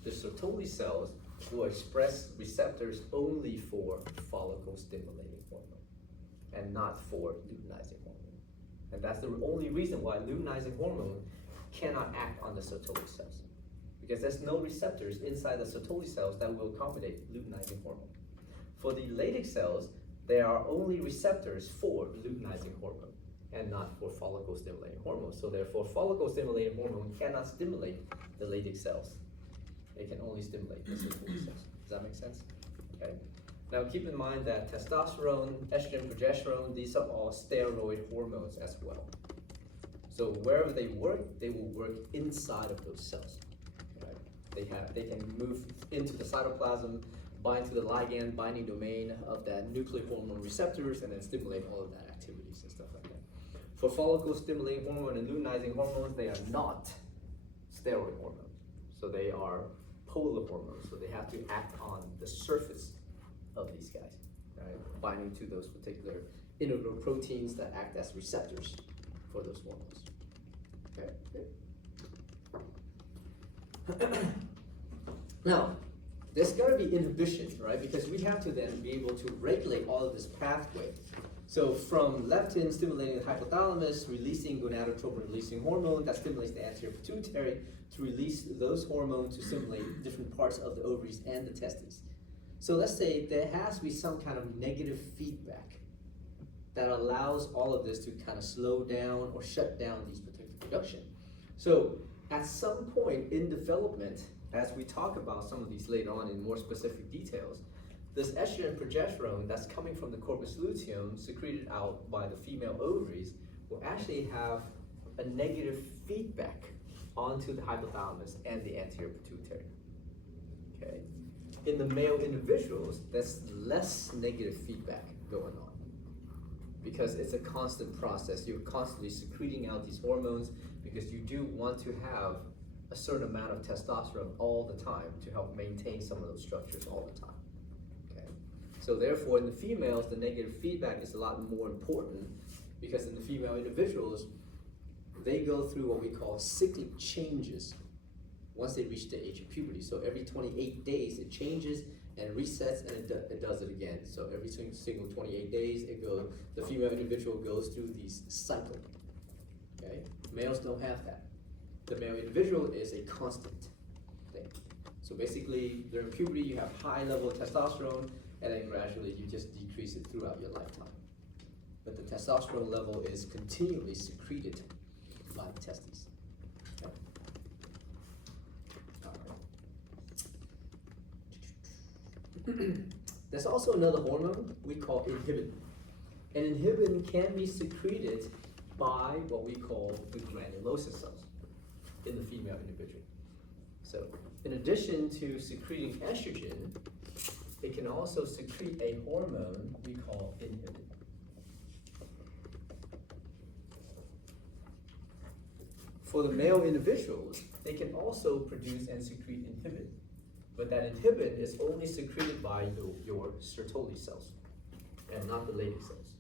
the Sertoli cells will express receptors only for follicle-stimulating hormone and not for luteinizing hormone. And that's the only reason why luteinizing hormone cannot act on the Sertoli cells, because there's no receptors inside the Sertoli cells that will accommodate luteinizing hormone. For the Leydig cells, there are only receptors for luteinizing hormone and not for follicle-stimulating hormone. So therefore, follicle-stimulating hormone cannot stimulate the Leydig cells. It can only stimulate the Sertoli cells. Does that make sense? Okay. Now keep in mind that testosterone, estrogen, progesterone, these are all steroid hormones as well. So wherever they work, they will work inside of those cells. Okay. They can move into the cytoplasm, bind to the ligand binding domain of that nuclear hormone receptors, and then stimulate all of that activities and stuff like that. For follicle-stimulating hormone and luteinizing hormones, they are not steroid hormones. So they are polar hormones. So they have to act on the surface of these guys, right? Binding to those particular integral proteins that act as receptors for those hormones. Okay. Now, there's got to be inhibition, right? Because we have to then be able to regulate all of this pathway. So from leptin stimulating the hypothalamus, releasing gonadotropin releasing hormone that stimulates the anterior pituitary to release those hormones to stimulate different parts of the ovaries and the testes. So let's say there has to be some kind of negative feedback that allows all of this to kind of slow down or shut down these particular production. So at some point in development, as we talk about some of these later on in more specific details, this estrogen and progesterone that's coming from the corpus luteum secreted out by the female ovaries will actually have a negative feedback onto the hypothalamus and the anterior pituitary. Okay. In the male individuals, there's less negative feedback going on because it's a constant process. You're constantly secreting out these hormones because you do want to have a certain amount of testosterone all the time to help maintain some of those structures all the time. Okay. So therefore, in the females, the negative feedback is a lot more important because in the female individuals, they go through what we call cyclic changes once they reach the age of puberty. So every 28 days it changes and resets, and it does it again. So every single 28 days the female individual goes through these cycles. Okay? Males don't have that. The male individual is a constant thing. So basically during puberty you have high level of testosterone, and then gradually you just decrease it throughout your lifetime. But the testosterone level is continually secreted by the testes. Okay. All right. There's also another hormone we call inhibin. And inhibin can be secreted by what we call the granulosa cells in the female individual. So in addition to secreting estrogen, it can also secrete a hormone we call inhibin. For the male individuals, they can also produce and secrete inhibin, but that inhibin is only secreted by your Sertoli cells and not the Leydig cells.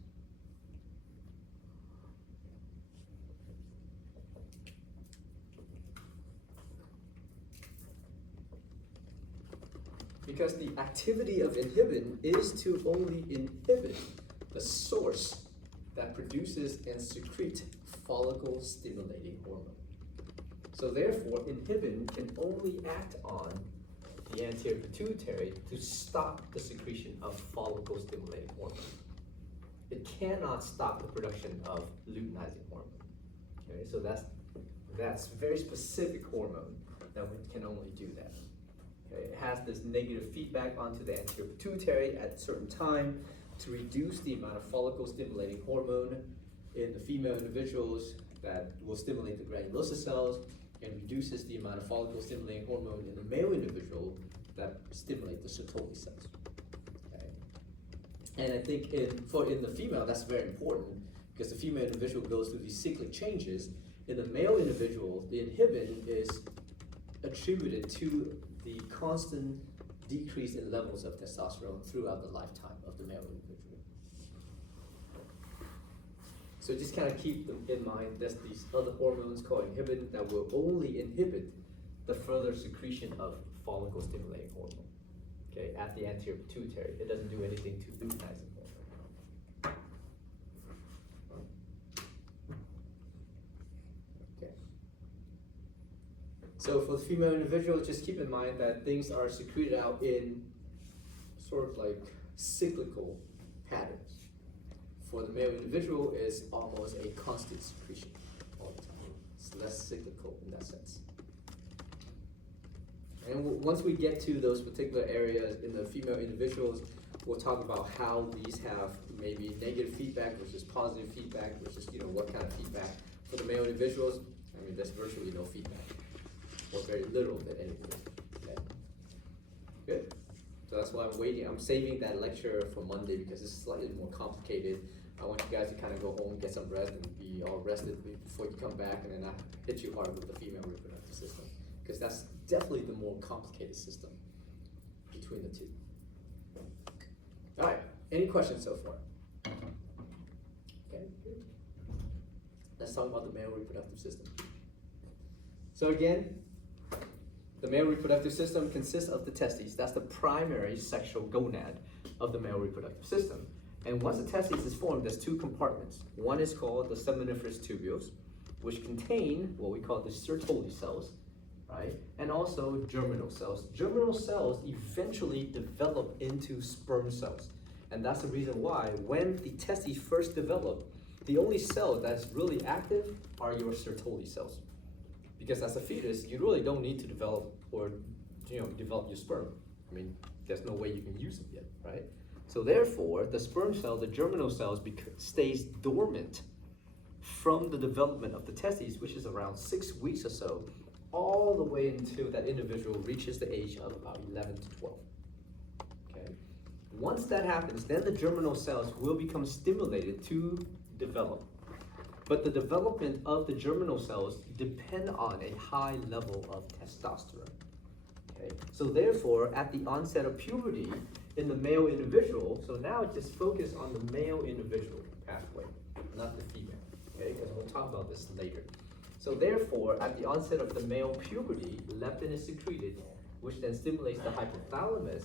Because the activity of inhibin is to only inhibit the source that produces and secretes follicle stimulating hormone. So therefore, inhibin can only act on the anterior pituitary to stop the secretion of follicle stimulating hormone. It cannot stop the production of luteinizing hormone. Okay, so that's very specific hormone that can only do that. Okay, it has this negative feedback onto the anterior pituitary at a certain time to reduce the amount of follicle stimulating hormone in the female individuals that will stimulate the granulosa cells, and reduces the amount of follicle stimulating hormone in the male individual that stimulate the Sertoli cells. Okay? And I think in the female, that's very important, because the female individual goes through these cyclic changes. In the male individual, the inhibin is attributed to the constant decrease in levels of testosterone throughout the lifetime of the male individual. So just kind of keep them in mind. There's these other hormones called inhibin that will only inhibit the further secretion of follicle stimulating hormone, okay, at the anterior pituitary. It doesn't do anything to luteinizing hormone. Okay. So for the female individual, just keep in mind that things are secreted out in sort of like cyclical patterns. For the male individual, is almost a constant secretion all the time. It's less cyclical in that sense. And once we get to those particular areas in the female individuals, we'll talk about how these have maybe negative feedback versus positive feedback versus, what kind of feedback. For the male individuals, I mean, there's virtually no feedback, or very little if anything. Okay. Good. So that's why I'm saving that lecture for Monday, because it's slightly more complicated. I want you guys to kind of go home, get some rest, and be all rested before you come back, and then not hit you hard with the female reproductive system, because that's definitely the more complicated system between the two. All right, any questions so far? Okay, good. Let's talk about the male reproductive system. So again, the male reproductive system consists of the testes. That's the primary sexual gonad of the male reproductive system. And once the testes is formed, there's two compartments. One is called the seminiferous tubules, which contain what we call the Sertoli cells, right? And also germinal cells. Germinal cells eventually develop into sperm cells. And that's the reason why when the testes first develop, the only cell that's really active are your Sertoli cells. Because as a fetus, you really don't need to develop develop your sperm. I mean, there's no way you can use them yet, right? So therefore, the sperm cell, the germinal cells, stays dormant from the development of the testes, which is around 6 weeks or so, all the way until that individual reaches the age of about 11 to 12. Okay. Once that happens, then the germinal cells will become stimulated to develop. But the development of the germinal cells depend on a high level of testosterone. Okay. So therefore, at the onset of puberty in the male individual, so now just focus on the male individual pathway. not the female, okay? Because we'll talk about this later. So therefore, at the onset of the male puberty, leptin is secreted, which then stimulates the hypothalamus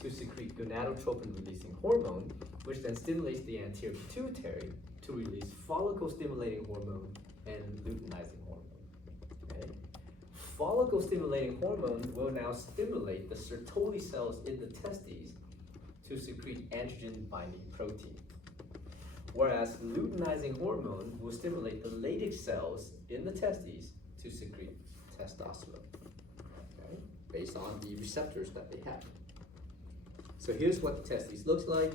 to secrete gonadotropin-releasing hormone, which then stimulates the anterior pituitary to release follicle-stimulating hormone and luteinizing hormone. Okay? Follicle-stimulating hormone will now stimulate the Sertoli cells in the testes to secrete androgen-binding protein, whereas luteinizing hormone will stimulate the Leydig cells in the testes to secrete testosterone, okay? Based on the receptors that they have. So here's what the testes looks like,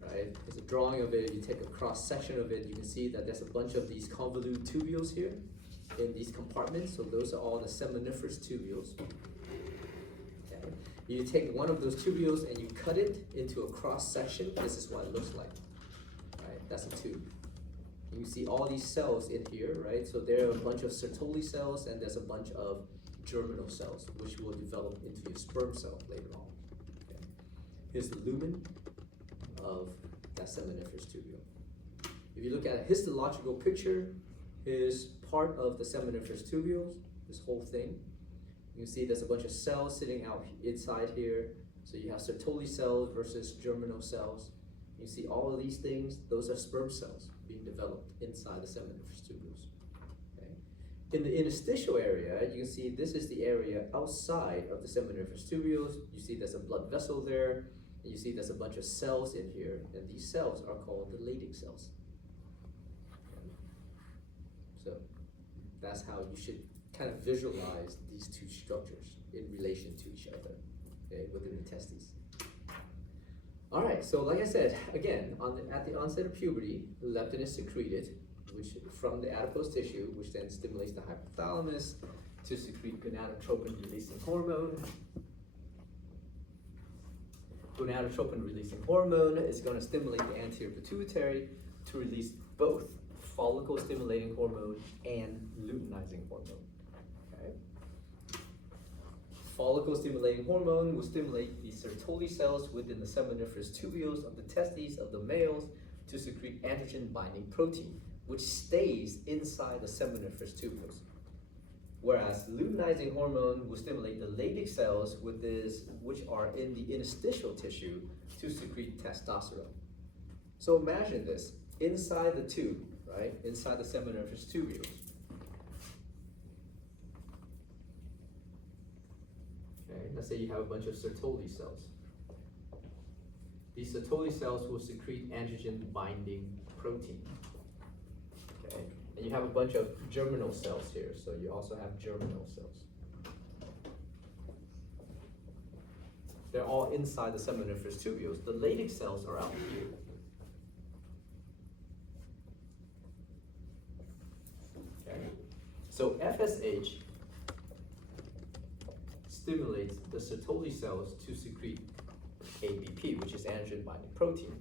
right? There's a drawing of it. You take a cross section of it, you can see that there's a bunch of these convolute tubules here in these compartments. So those are all the seminiferous tubules. Okay. You take one of those tubules and you cut it into a cross section. This is what it looks like. Right? That's a tube. You can see all these cells in here, right? So there are a bunch of Sertoli cells and there's a bunch of germinal cells, which will develop into a sperm cell later on. Okay. Here's the lumen of that seminiferous tubule. If you look at a histological picture, here's part of the seminiferous tubules, this whole thing. You can see there's a bunch of cells sitting out inside here. So you have Sertoli cells versus germinal cells. You see all of these things, those are sperm cells being developed inside the seminiferous tubules. Okay. In the interstitial area, you can see this is the area outside of the seminiferous tubules. You see there's a blood vessel there. And you see there's a bunch of cells in here, and these cells are called the Leydig cells. Okay. So that's how you should kind of visualize these two structures in relation to each other, okay, within the testes. All right, so like I said, again, at the onset of puberty, leptin is secreted from the adipose tissue, which then stimulates the hypothalamus to secrete gonadotropin-releasing hormone. Gonadotropin-releasing hormone is going to stimulate the anterior pituitary to release both follicle-stimulating hormone and luteinizing hormone. Okay. Follicle-stimulating hormone will stimulate the Sertoli cells within the seminiferous tubules of the testes of the males to secrete androgen-binding protein, which stays inside the seminiferous tubules. Whereas luteinizing hormone will stimulate the Leydig cells which are in the interstitial tissue to secrete testosterone. So imagine this, inside the tube, right, inside the seminiferous tubules. Okay, let's say you have a bunch of Sertoli cells. These Sertoli cells will secrete androgen-binding protein. Okay. And you have a bunch of germinal cells here, so you also have germinal cells. They're all inside the seminiferous tubules. The Leydig cells are out here. Okay. So FSH stimulates the Sertoli cells to secrete ABP, which is androgen-binding protein.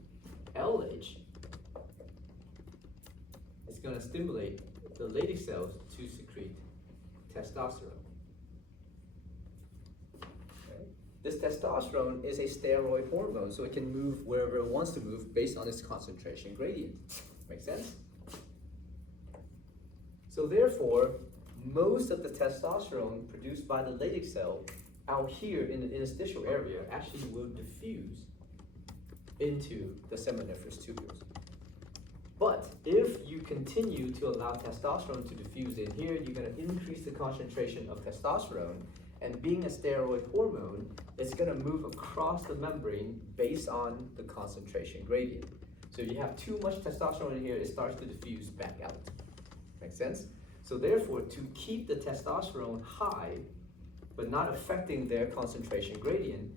LH is going to stimulate the Leydig cells to secrete testosterone. Okay. This testosterone is a steroid hormone, so it can move wherever it wants to move based on its concentration gradient. Make sense? So therefore, most of the testosterone produced by the Leydig cell out here in the interstitial area actually will diffuse into the seminiferous tubules. But if you continue to allow testosterone to diffuse in here, you're going to increase the concentration of testosterone, and being a steroid hormone, it's going to move across the membrane based on the concentration gradient. So if you have too much testosterone in here, it starts to diffuse back out. Make sense? So therefore, to keep the testosterone high, but not affecting their concentration gradient,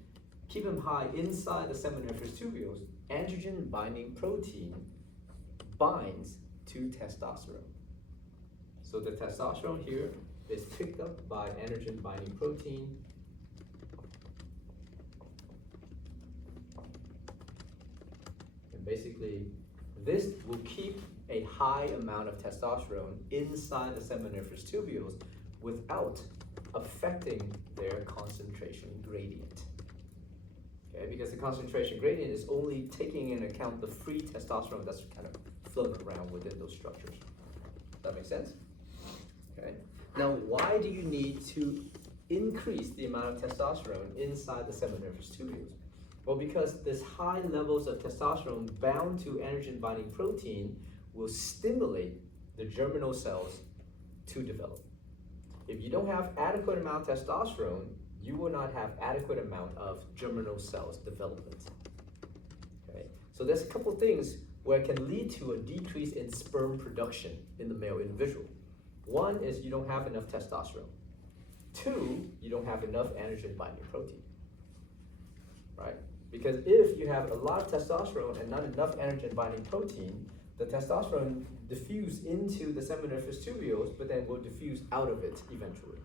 keep them high inside the seminiferous tubules, androgen binding protein binds to testosterone. So the testosterone here is picked up by androgen binding protein. And basically, this will keep a high amount of testosterone inside the seminiferous tubules without affecting their concentration gradient. Okay, because the concentration gradient is only taking into account the free testosterone that's kind of float around within those structures. Does that make sense? Okay. Now, why do you need to increase the amount of testosterone inside the seminervous tubules? Well, because this high levels of testosterone bound to antigen binding protein will stimulate the germinal cells to develop. If you don't have adequate amount of testosterone, you will not have adequate amount of germinal cells development. Okay? So there's a couple things where it can lead to a decrease in sperm production in the male individual. One is you don't have enough testosterone. Two, you don't have enough antigen binding protein, right? Because if you have a lot of testosterone and not enough antigen binding protein, the testosterone diffuse into the seminervous tubules, but then will diffuse out of it eventually.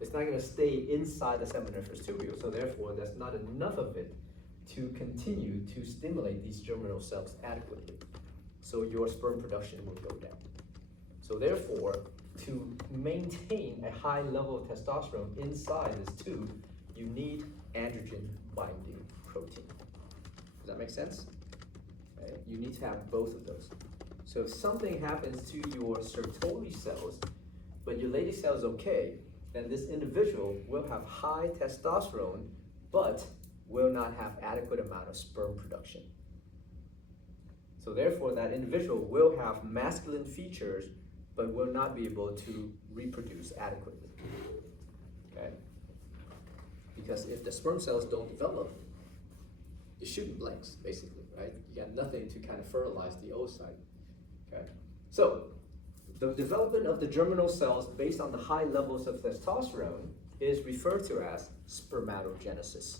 It's not going to stay inside the seminervous tubule, so therefore there's not enough of it to continue to stimulate these germinal cells adequately. So your sperm production will go down. So therefore, to maintain a high level of testosterone inside this tube, you need androgen binding protein. Does that make sense? Okay. You need to have both of those. So if something happens to your Sertoli cells, but your Leydig cell is okay, then this individual will have high testosterone, but will not have adequate amount of sperm production. So therefore, that individual will have masculine features, but will not be able to reproduce adequately. Okay? Because if the sperm cells don't develop, you're shooting blanks, basically, right? You got nothing to kind of fertilize the oocyte. Okay? So, the development of the germinal cells based on the high levels of testosterone is referred to as spermatogenesis,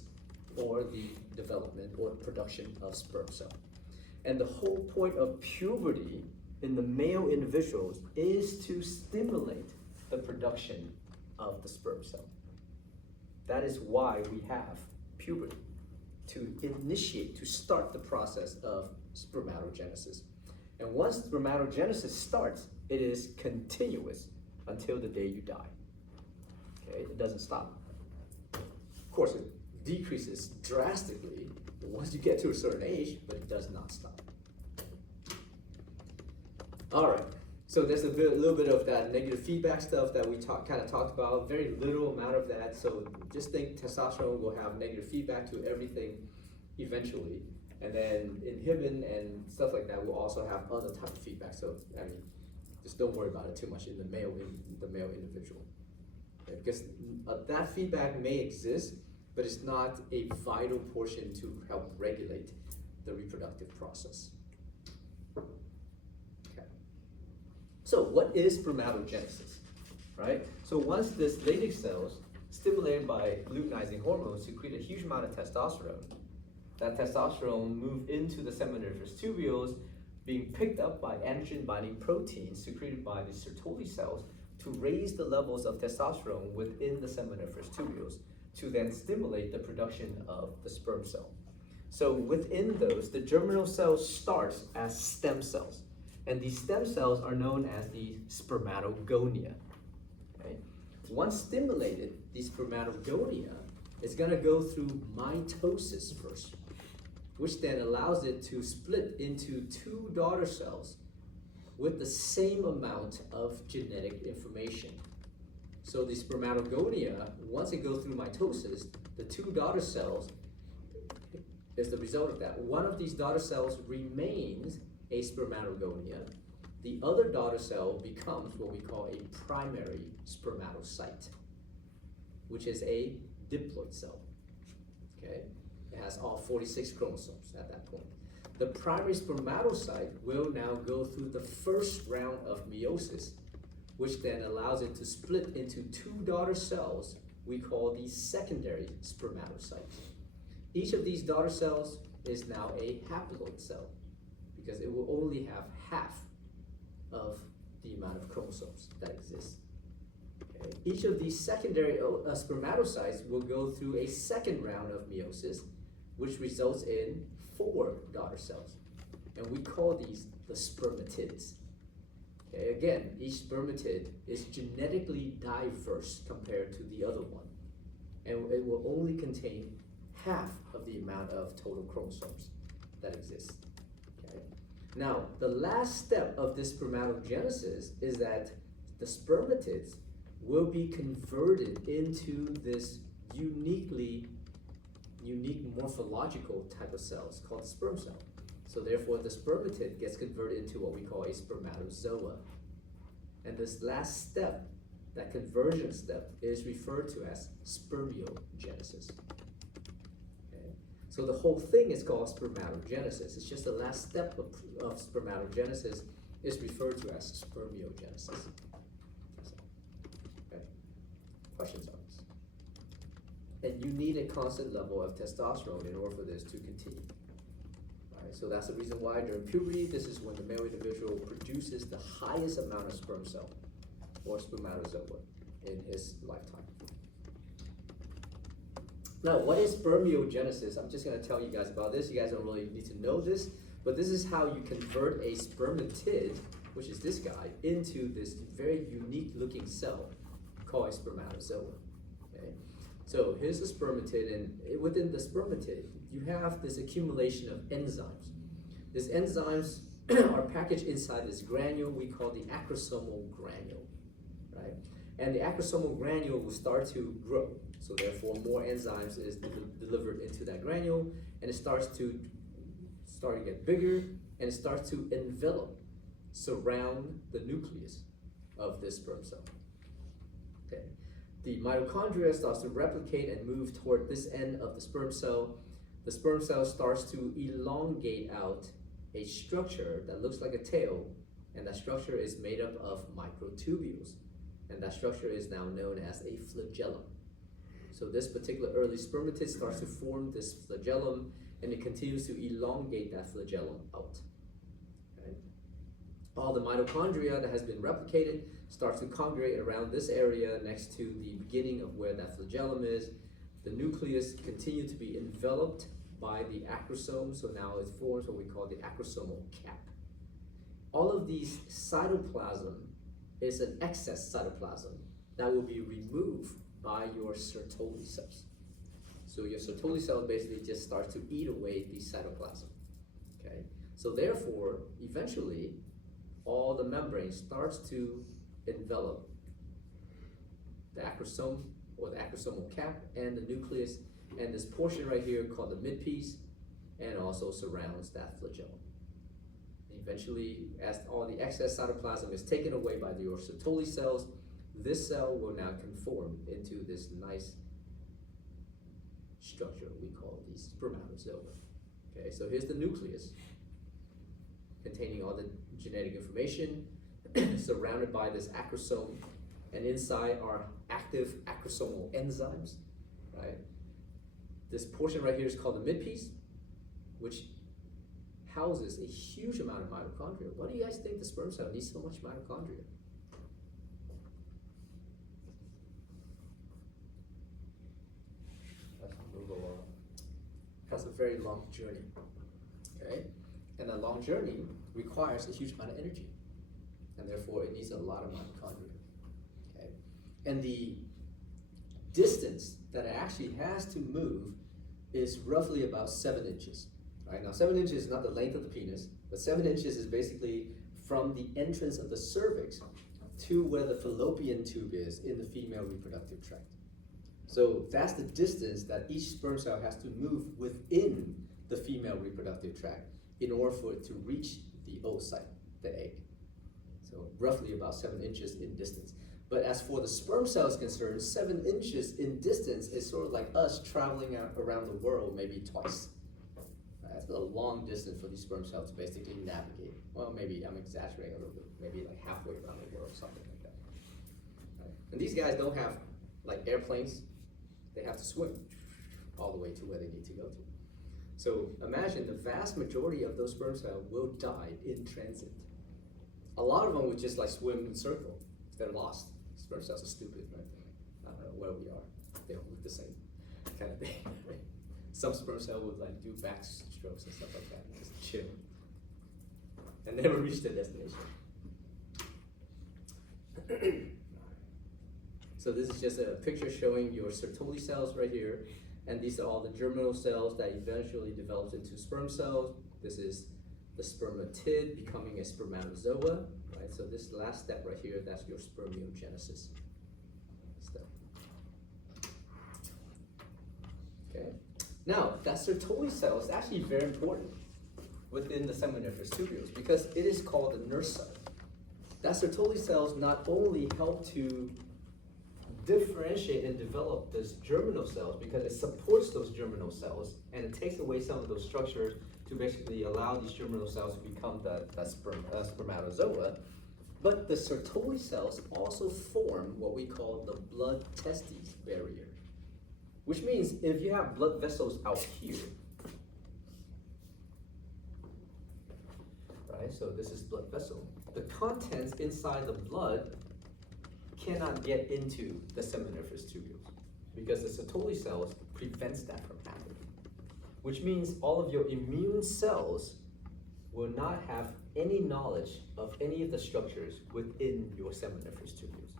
or the development or production of sperm cell. And the whole point of puberty in the male individuals is to stimulate the production of the sperm cell. That is why we have puberty, to initiate, to start the process of spermatogenesis. And once spermatogenesis starts, it is continuous until the day you die. Okay, it doesn't stop. Of course, it decreases drastically once you get to a certain age, but it does not stop. All right, so there's a little bit of that negative feedback stuff that we kind of talked about, very little amount of that. So just think testosterone will have negative feedback to everything eventually. And then inhibin and stuff like that will also have other type of feedback. So I mean, just don't worry about it too much in the male individual. Okay? Because that feedback may exist, but it's not a vital portion to help regulate the reproductive process. Okay. So what is spermatogenesis, right? So once this Leydig cells, stimulated by luteinizing hormones, secrete a huge amount of testosterone, that testosterone move into the seminervous tubules, being picked up by antigen-binding proteins secreted by the Sertoli cells to raise the levels of testosterone within the seminervous tubules, to then stimulate the production of the sperm cell. So within those, the germinal cell starts as stem cells, and these stem cells are known as the spermatogonia. Okay? Once stimulated, the spermatogonia is going to go through mitosis first, which then allows it to split into two daughter cells with the same amount of genetic information. So the spermatogonia, once it goes through mitosis, the two daughter cells is the result of that. One of these daughter cells remains a spermatogonia. The other daughter cell becomes what we call a primary spermatocyte, which is a diploid cell. Okay? It has all 46 chromosomes at that point. The primary spermatocyte will now go through the first round of meiosis, which then allows it to split into two daughter cells we call the secondary spermatocytes. Each of these daughter cells is now a haploid cell, because it will only have half of the amount of chromosomes that exist. Okay. Each of these secondary spermatocytes will go through a second round of meiosis, which results in 4 daughter cells. And we call these the spermatids. Okay, again, each spermatid is genetically diverse compared to the other one. And it will only contain half of the amount of total chromosomes that exist. Okay? Now, the last step of this spermatogenesis is that the spermatids will be converted into this unique morphological type of cells called the sperm cell. So therefore, the spermatid gets converted into what we call a spermatozoa. And this last step, that conversion step, is referred to as spermiogenesis. Okay? So the whole thing is called spermatogenesis. It's just the last step of spermatogenesis is referred to as spermiogenesis. Okay? Questions on this? And you need a constant level of testosterone in order for this to continue. Right? So that's the reason why during puberty, this is when the male individual produces the highest amount of sperm cell or spermatozoa in his lifetime. Now, what is spermiogenesis? I'm just going to tell you guys about this. You guys don't really need to know this, but this is how you convert a spermatid, which is this guy, into this very unique looking cell called a spermatozoa. Okay? So here's the spermatid, and within the spermatid, you have this accumulation of enzymes. These enzymes are packaged inside this granule we call the acrosomal granule, right? And the acrosomal granule will start to grow. So therefore, more enzymes is delivered into that granule, and it starts to get bigger, and it starts to envelop, surround the nucleus of this sperm cell. Okay. The mitochondria starts to replicate and move toward this end of the sperm cell. The sperm cell starts to elongate out a structure that looks like a tail, and that structure is made up of microtubules. And that structure is now known as a flagellum. So this particular early spermatid starts to form this flagellum, and it continues to elongate that flagellum out. Okay? All the mitochondria that has been replicated starts to congregate around this area next to the beginning of where that flagellum is. The nucleus continues to be enveloped by the acrosome, so now it forms what we call the acrosomal cap. All of these cytoplasm is an excess cytoplasm that will be removed by your Sertoli cells. So your Sertoli cell basically just starts to eat away the cytoplasm. Okay? So therefore, eventually, all the membrane starts to envelop the acrosome or the acrosomal cap and the nucleus, and this portion right here called the midpiece, and also surrounds that flagellum. Eventually, as all the excess cytoplasm is taken away by your Sertoli cells, this cell will now conform into this nice structure we call the spermatozoa. Okay, so here's the nucleus containing all the genetic information, surrounded by this acrosome, and inside are active acrosomal enzymes, right? This portion right here is called the midpiece, which houses a huge amount of mitochondria. Why do you guys think the sperm cell needs so much mitochondria? That's a very long journey, okay? And that long journey requires a huge amount of energy, and therefore it needs a lot of mitochondria, okay? And the distance that it actually has to move is roughly about 7 inches, right? Now 7 inches is not the length of the penis, but 7 inches is basically from the entrance of the cervix to where the fallopian tube is in the female reproductive tract. So that's the distance that each sperm cell has to move within the female reproductive tract in order for it to reach the oocyte, the egg. So roughly about 7 inches in distance. But as for the sperm cell is concerned, 7 inches in distance is sort of like us traveling around the world maybe twice. That's a long distance for these sperm cells to basically navigate. Well, maybe I'm exaggerating a little bit, maybe like halfway around the world, something like that. Right? And these guys don't have like airplanes. They have to swim all the way to where they need to go to. So imagine the vast majority of those sperm cells will die in transit. A lot of them would just like swim in a circle. They're lost. Sperm cells are stupid, right? I don't know where we are. They don't look the same kind of thing. Right? Some sperm cell would like do backstrokes and stuff like that, and just chill, and never reach their destination. So this is just a picture showing your Sertoli cells right here, and these are all the germinal cells that eventually develops into sperm cells. This is the spermatid becoming a spermatozoa, right? So this last step right here, that's your spermiogenesis step. Okay. Now, that Sertoli cell is actually very important within the seminiferous tubules because it is called the nurse cell. That Sertoli cells not only help to differentiate and develop those germinal cells because it supports those germinal cells and it takes away some of those structures to basically allow these germinal cells to become the spermatozoa. But the Sertoli cells also form what we call the blood testes barrier, which means if you have blood vessels out here, right, so this is blood vessel, the contents inside the blood cannot get into the seminiferous tubules because the Sertoli cells prevents that from happening, which means all of your immune cells will not have any knowledge of any of the structures within your seminiferous tubules,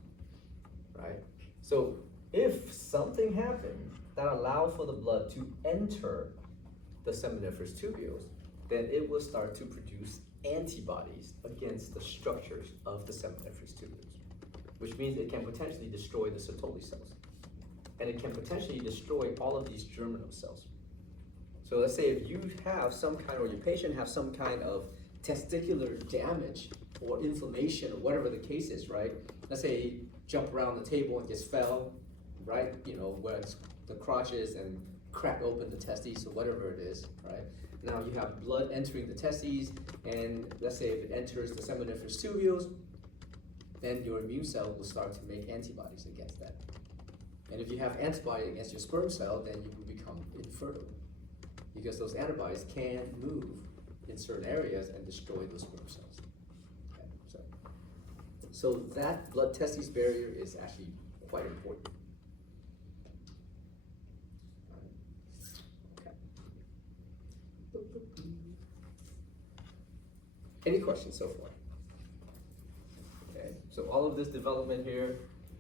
right? So if something happened that allowed for the blood to enter the seminiferous tubules, then it will start to produce antibodies against the structures of the seminiferous tubules, which means it can potentially destroy the Sertoli cells. And it can potentially destroy all of these germinal cells. So let's say if you have some kind, or your patient have some kind of testicular damage or inflammation or whatever the case is, right? Let's say you jump around the table and just fell, right? You know, where it's the crotches and crack open the testes or whatever it is, right? Now you have blood entering the testes, and let's say if it enters the seminiferous tubules, then your immune cell will start to make antibodies against that. And if you have antibody against your sperm cell, then you will become infertile because those antibodies can move in certain areas and destroy those sperm cells. Okay, so that blood testes barrier is actually quite important. Okay. Any questions so far? Okay, so all of this development here,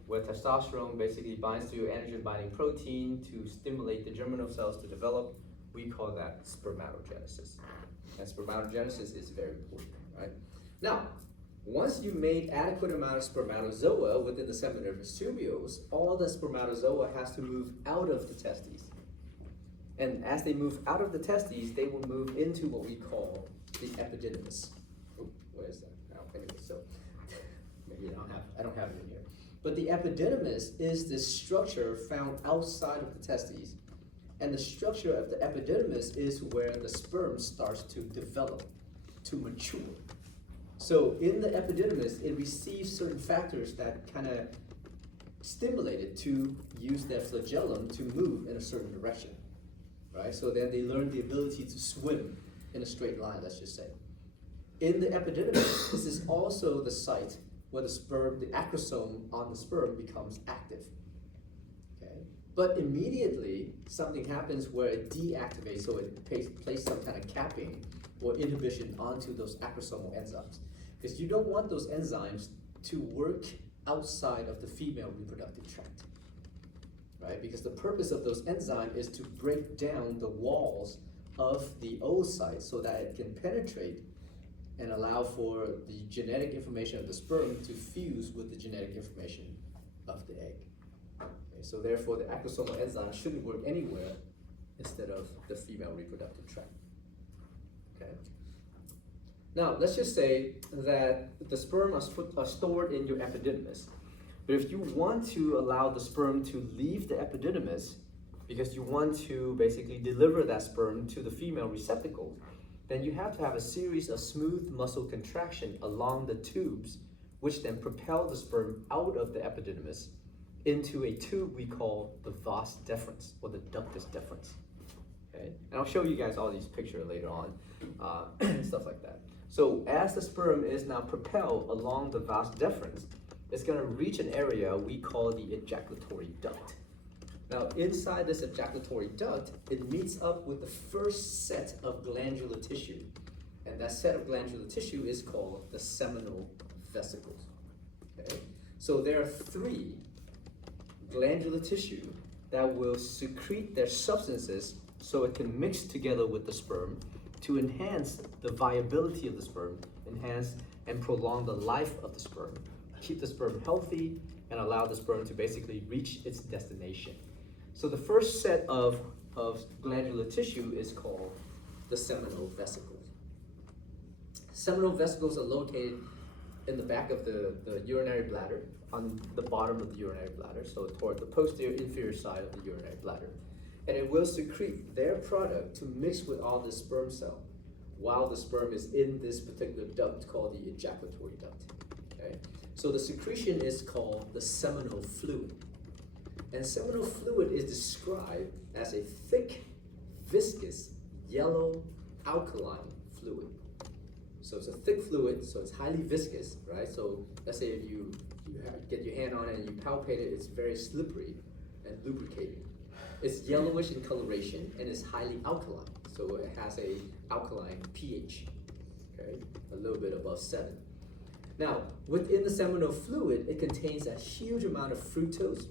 where testosterone basically binds to antigen binding protein to stimulate the germinal cells to develop, we call that spermatogenesis. And spermatogenesis is very important, right? Now, once you made adequate amount of spermatozoa within the seminiferous tubules, all the spermatozoa has to move out of the testes. And as they move out of the testes, they will move into what we call the epididymis. Oh, where is that? Oh, anyway, so maybe I don't have it in here. But the epididymis is this structure found outside of the testes. And the structure of the epididymis is where the sperm starts to develop, to mature. So in the epididymis, it receives certain factors that kind of stimulate it to use their flagellum to move in a certain direction, right? So then they learn the ability to swim in a straight line, let's just say. In the epididymis, this is also the site where the sperm, the acrosome on the sperm becomes active. But immediately, something happens where it deactivates, so it places some kind of capping or inhibition onto those acrosomal enzymes. Because you don't want those enzymes to work outside of the female reproductive tract, right? Because the purpose of those enzymes is to break down the walls of the oocyte so that it can penetrate and allow for the genetic information of the sperm to fuse with the genetic information of the egg. So therefore, the acrosomal enzyme shouldn't work anywhere instead of the female reproductive tract. Okay. Now, let's just say that the sperm are stored in your epididymis. But if you want to allow the sperm to leave the epididymis, because you want to basically deliver that sperm to the female receptacle, then you have to have a series of smooth muscle contraction along the tubes, which then propel the sperm out of the epididymis into a tube we call the vas deferens, or the ductus deferens. Okay? And I'll show you guys all these pictures later on, stuff like that. So as the sperm is now propelled along the vas deferens, it's gonna reach an area we call the ejaculatory duct. Now inside this ejaculatory duct, it meets up with the first set of glandular tissue. And that set of glandular tissue is called the seminal vesicles. Okay? So there are 3 glandular tissue that will secrete their substances so it can mix together with the sperm to enhance the viability of the sperm, enhance and prolong the life of the sperm, keep the sperm healthy, and allow the sperm to basically reach its destination. So the first set of glandular tissue is called the seminal vesicles. Seminal vesicles are located in the back of the urinary bladder, on the bottom of the urinary bladder, so toward the posterior inferior side of the urinary bladder. And it will secrete their product to mix with all the sperm cell while the sperm is in this particular duct called the ejaculatory duct. Okay? So the secretion is called the seminal fluid. And seminal fluid is described as a thick, viscous, yellow, alkaline fluid. So it's a thick fluid, so it's highly viscous, right? So let's say if you get your hand on it and you palpate it, it's very slippery and lubricating. It's yellowish in coloration and it's highly alkaline. So it has a alkaline pH, okay? A little bit above 7. Now, within the seminal fluid, it contains a huge amount of fructose,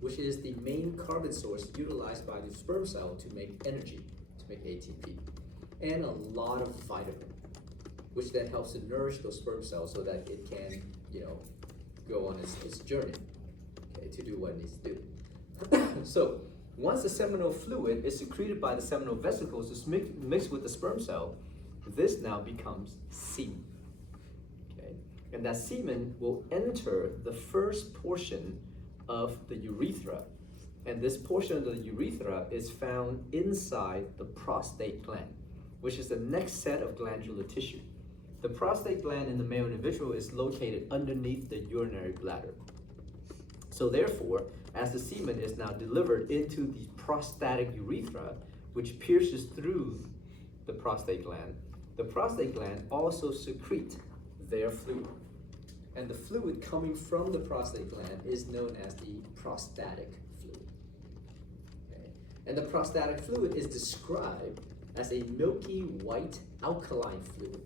which is the main carbon source utilized by the sperm cell to make energy, to make ATP, and a lot of vitamin, which then helps to nourish those sperm cells so that it can, go on its journey, okay, to do what it needs to do. So, once the seminal fluid is secreted by the seminal vesicles to mix with the sperm cell, this now becomes semen. Okay? And that semen will enter the first portion of the urethra. And this portion of the urethra is found inside the prostate gland, which is the next set of glandular tissue. The prostate gland in the male individual is located underneath the urinary bladder. So therefore, as the semen is now delivered into the prostatic urethra, which pierces through the prostate gland also secrete their fluid. And the fluid coming from the prostate gland is known as the prostatic fluid. Okay? And the prostatic fluid is described as a milky white alkaline fluid.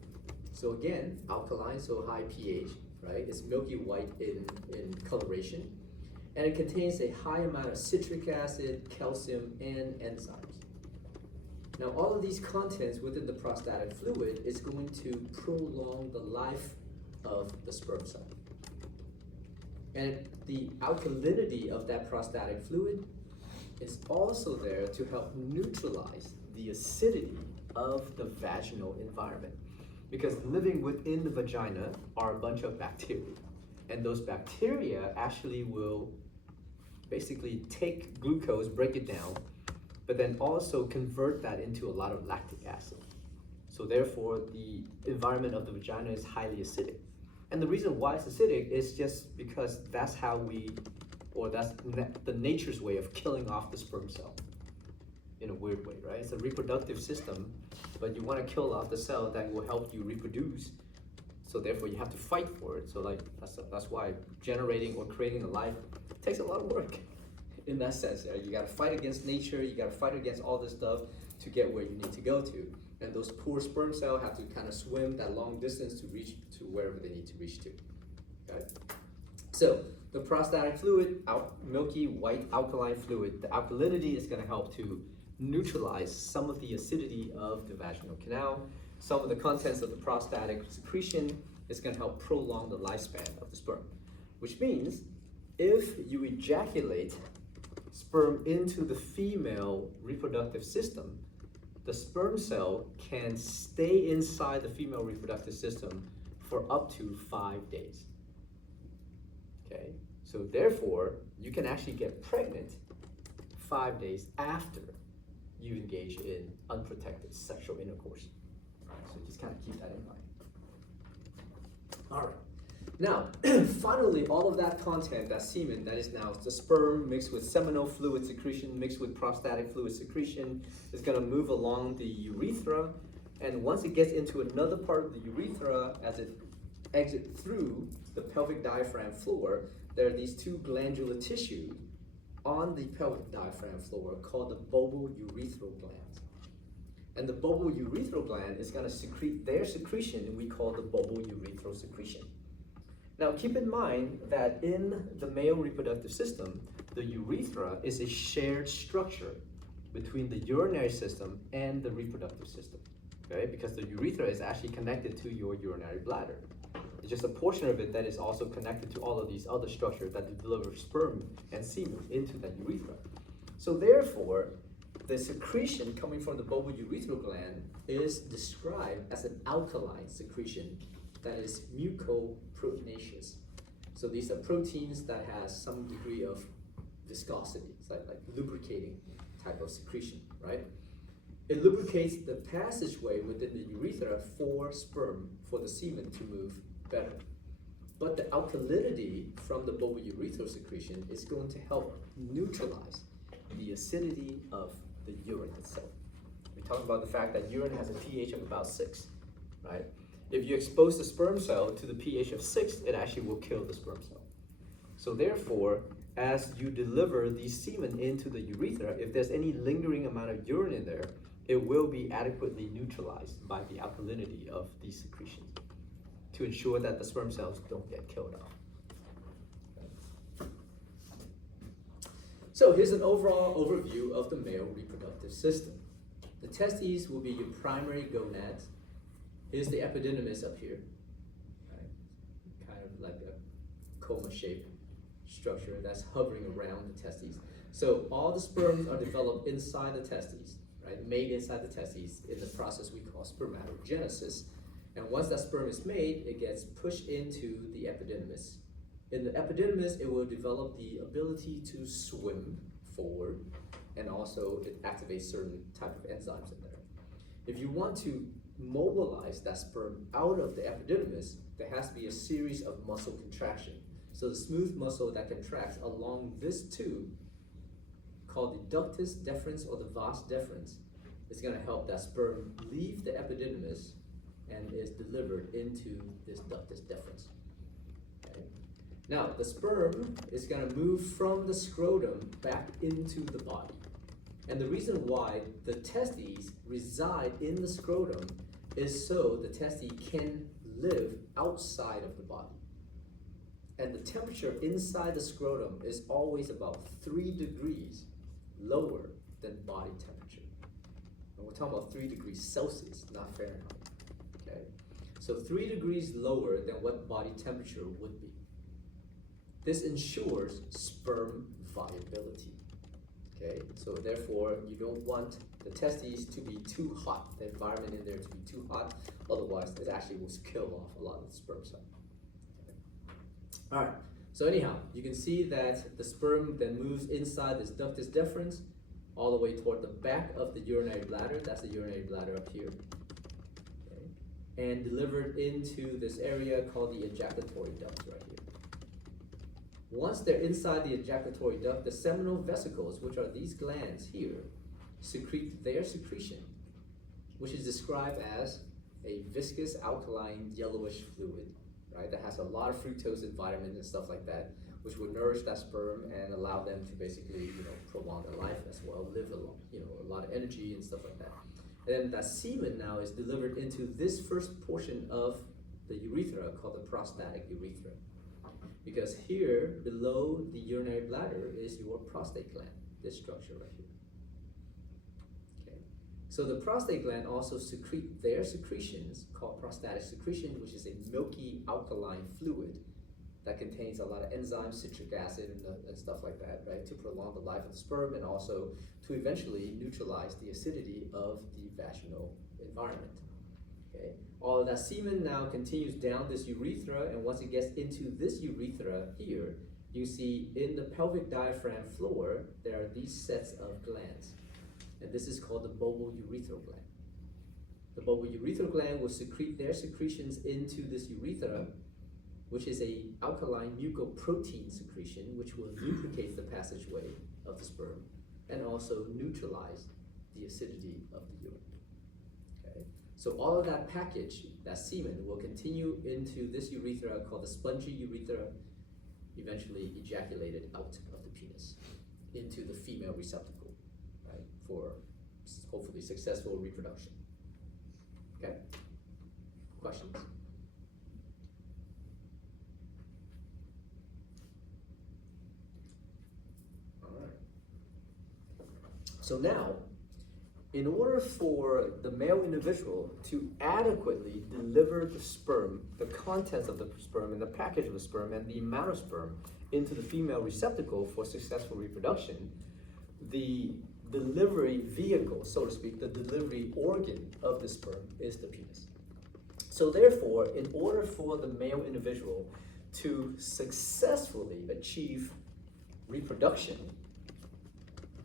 So again, alkaline, so high pH, right? It's milky white in coloration. And it contains a high amount of citric acid, calcium, and enzymes. Now, all of these contents within the prostatic fluid is going to prolong the life of the sperm cell. And the alkalinity of that prostatic fluid is also there to help neutralize the acidity of the vaginal environment. Because living within the vagina are a bunch of bacteria. And those bacteria actually will basically take glucose, break it down, but then also convert that into a lot of lactic acid. So therefore, the environment of the vagina is highly acidic. And the reason why it's acidic is just because that's how that's the nature's way of killing off the sperm cell in a weird way, right? It's a reproductive system, but you want to kill off the cell that will help you reproduce. So therefore, you have to fight for it. So that's why generating or creating a life takes a lot of work in that sense. You got to fight against nature. You got to fight against all this stuff to get where you need to go to. And those poor sperm cells have to kind of swim that long distance to reach to wherever they need to reach to. Okay? So the prostatic fluid, milky white alkaline fluid, the alkalinity is going to help to neutralize some of the acidity of the vaginal canal. Some of the contents of the prostatic secretion is going to help prolong the lifespan of the sperm, which means if you ejaculate sperm into the female reproductive system, the sperm cell can stay inside the female reproductive system for up to 5 days. Okay, so therefore, you can actually get pregnant 5 days after you engage in unprotected sexual intercourse. So just kind of keep that in mind. All right. Now, finally, all of that content, that semen, that is now the sperm mixed with seminal fluid secretion, mixed with prostatic fluid secretion, is going to move along the urethra. And once it gets into another part of the urethra, as it exits through the pelvic diaphragm floor, there are these two glandular tissues on the pelvic diaphragm floor called the bulbourethral glands. And the bulbourethral gland is going to secrete their secretion, and we call the bulbourethral secretion. Now keep in mind that in the male reproductive system, the urethra is a shared structure between the urinary system and the reproductive system. okay? Because the urethra is actually connected to your urinary bladder. It's just a portion of it that is also connected to all of these other structures that deliver sperm and semen into that urethra. So therefore, the secretion coming from the bulbourethral gland is described as an alkaline secretion that is mucoproteinaceous. So these are proteins that has some degree of viscosity. It's like lubricating type of secretion, right? It lubricates the passageway within the urethra for sperm, for the semen to move better. But the alkalinity from the bulbourethral secretion is going to help neutralize the acidity of the urine itself. We talked about the fact that urine has a pH of about 6, right? If you expose the sperm cell to the pH of 6, it actually will kill the sperm cell. So therefore, as you deliver the semen into the urethra, if there's any lingering amount of urine in there, it will be adequately neutralized by the alkalinity of these secretions to ensure that the sperm cells don't get killed off. So here's an overall overview of the male reproductive system. The testes will be your primary gonads. Here's the epididymis up here, right? Kind of like a coma-shaped structure that's hovering around the testes. So all the sperms are developed inside the testes, right? Made inside the testes in the process we call spermatogenesis. And once that sperm is made, it gets pushed into the epididymis. In the epididymis, it will develop the ability to swim forward, and also it activates certain type of enzymes in there. If you want to mobilize that sperm out of the epididymis, there has to be a series of muscle contraction. So the smooth muscle that contracts along this tube, called the ductus deferens or the vas deferens, is going to help that sperm leave the epididymis and is delivered into this ductus deferens. Okay. Now, the sperm is going to move from the scrotum back into the body. And the reason why the testes reside in the scrotum is so the testes can live outside of the body. And the temperature inside the scrotum is always about 3 degrees lower than body temperature. And we're talking about 3 degrees Celsius, not Fahrenheit. Okay? So 3 degrees lower than what body temperature would be. This ensures sperm viability. Okay? So therefore, you don't want the testes to be too hot, the environment in there to be too hot, otherwise it actually will kill off a lot of the sperm cells. All right, so anyhow, you can see that the sperm then moves inside this ductus deferens all the way toward the back of the urinary bladder. That's the urinary bladder up here. Okay. And delivered into this area called the ejaculatory duct right here. Once they're inside the ejaculatory duct, the seminal vesicles, which are these glands here, secrete their secretion, which is described as a viscous alkaline yellowish fluid, right? That has a lot of fructose and vitamins and stuff like that, which will nourish that sperm and allow them to basically, prolong their life as well, live a long, a lot of energy and stuff like that. And then that semen now is delivered into this first portion of the urethra called the prostatic urethra. Because here, below the urinary bladder is your prostate gland, this structure right here. Okay. So the prostate gland also secrete their secretions called prostatic secretion, which is a milky alkaline fluid that contains a lot of enzymes, citric acid, and stuff like that, right, to prolong the life of the sperm and also to eventually neutralize the acidity of the vaginal environment. Okay. All of that semen now continues down this urethra, and once it gets into this urethra here, you see in the pelvic diaphragm floor, there are these sets of glands. And this is called the bulbourethral gland. The bulbourethral gland will secrete their secretions into this urethra, which is a alkaline mucoprotein secretion, which will lubricate the passageway of the sperm and also neutralize the acidity of the urine. Okay. So all of that package, that semen, will continue into this urethra called the spongy urethra, eventually ejaculated out of the penis into the female receptacle, right, for hopefully successful reproduction. Okay? Questions? All right. So now, in order for the male individual to adequately deliver the sperm, the contents of the sperm and the package of the sperm and the amount of sperm into the female receptacle for successful reproduction, the delivery vehicle, so to speak, the delivery organ of the sperm is the penis. So therefore, in order for the male individual to successfully achieve reproduction,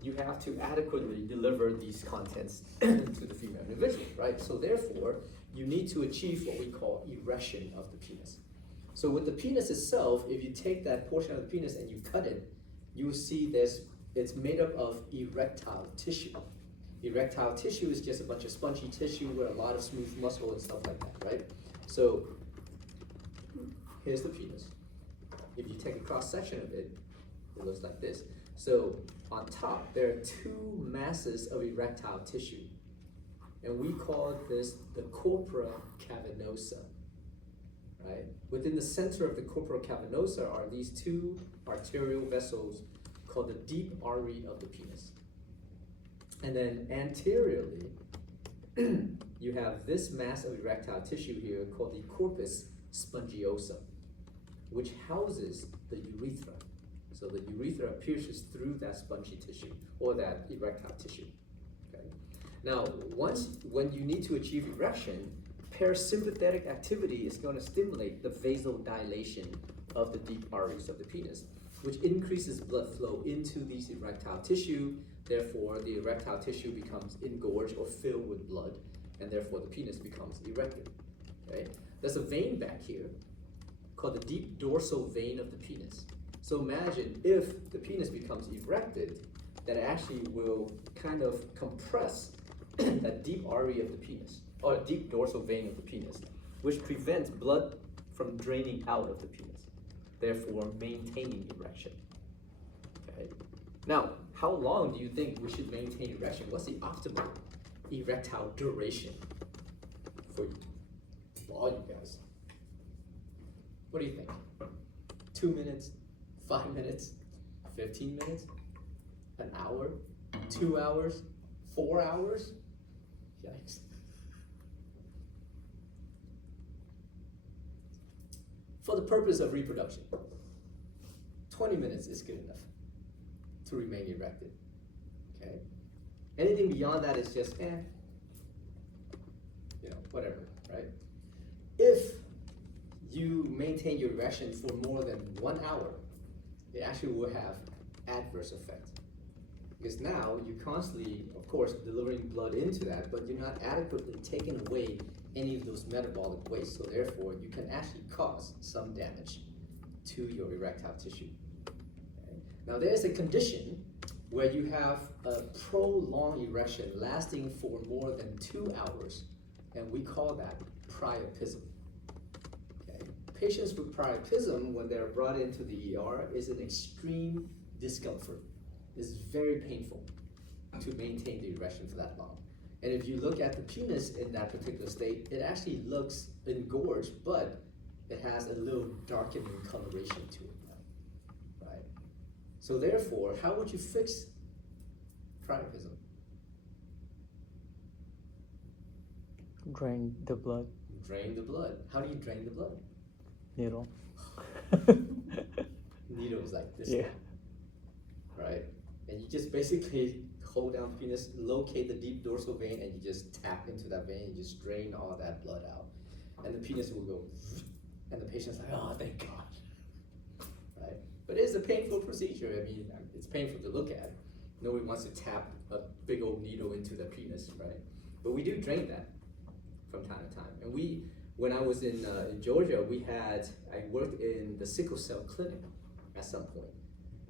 you have to adequately deliver these contents to the female individual, right? So therefore, you need to achieve what we call erection of the penis. So with the penis itself, if you take that portion of the penis and you cut it, you will see it's made up of erectile tissue. Erectile tissue is just a bunch of spongy tissue with a lot of smooth muscle and stuff like that, right? So here's the penis. If you take a cross section of it, it looks like this. So on top, there are two masses of erectile tissue, and we call this the corpora cavernosa, right? Within the center of the corpora cavernosa are these two arterial vessels called the deep artery of the penis. And then anteriorly, you have this mass of erectile tissue here called the corpus spongiosum, which houses the urethra. So the urethra pierces through that spongy tissue or that erectile tissue. Okay. Now, when you need to achieve erection, parasympathetic activity is going to stimulate the vasodilation of the deep arteries of the penis, which increases blood flow into these erectile tissue. Therefore, the erectile tissue becomes engorged or filled with blood, and therefore the penis becomes erected. Okay? There's a vein back here called the deep dorsal vein of the penis. So imagine if the penis becomes erected, that actually will kind of compress that deep artery of the penis, or deep dorsal vein of the penis, which prevents blood from draining out of the penis, therefore maintaining erection. Okay. Now, how long do you think we should maintain erection? What's the optimal erectile duration for all you guys? What do you think? 2 minutes? 5 minutes, 15 minutes, an hour, 2 hours, 4 hours? Yikes. For the purpose of reproduction, 20 minutes is good enough to remain erected, okay? Anything beyond that is just, whatever, right? If you maintain your erection for more than 1 hour, it actually will have adverse effects. Because now you're constantly, of course, delivering blood into that, but you're not adequately taking away any of those metabolic waste. So therefore, you can actually cause some damage to your erectile tissue. Okay? Now there's a condition where you have a prolonged erection lasting for more than 2 hours, and we call that priapism. Patients with priapism, when they're brought into the ER, is an extreme discomfort. It's very painful to maintain the erection for that long. And if you look at the penis in that particular state, it actually looks engorged, but it has a little darkening coloration to it, right? So therefore, how would you fix priapism? Drain the blood. Drain the blood. How do you drain the blood? Needle. Needles like this. Yeah. Right? And you just basically hold down the penis, locate the deep dorsal vein, and you just tap into that vein and just drain all that blood out. And the penis will go, and the patient's like, oh, thank God. Right? But it's a painful procedure. I mean, it's painful to look at. Nobody wants to tap a big old needle into the penis, right? But we do drain that from time to time. And when I was in Georgia, I worked in the sickle cell clinic at some point.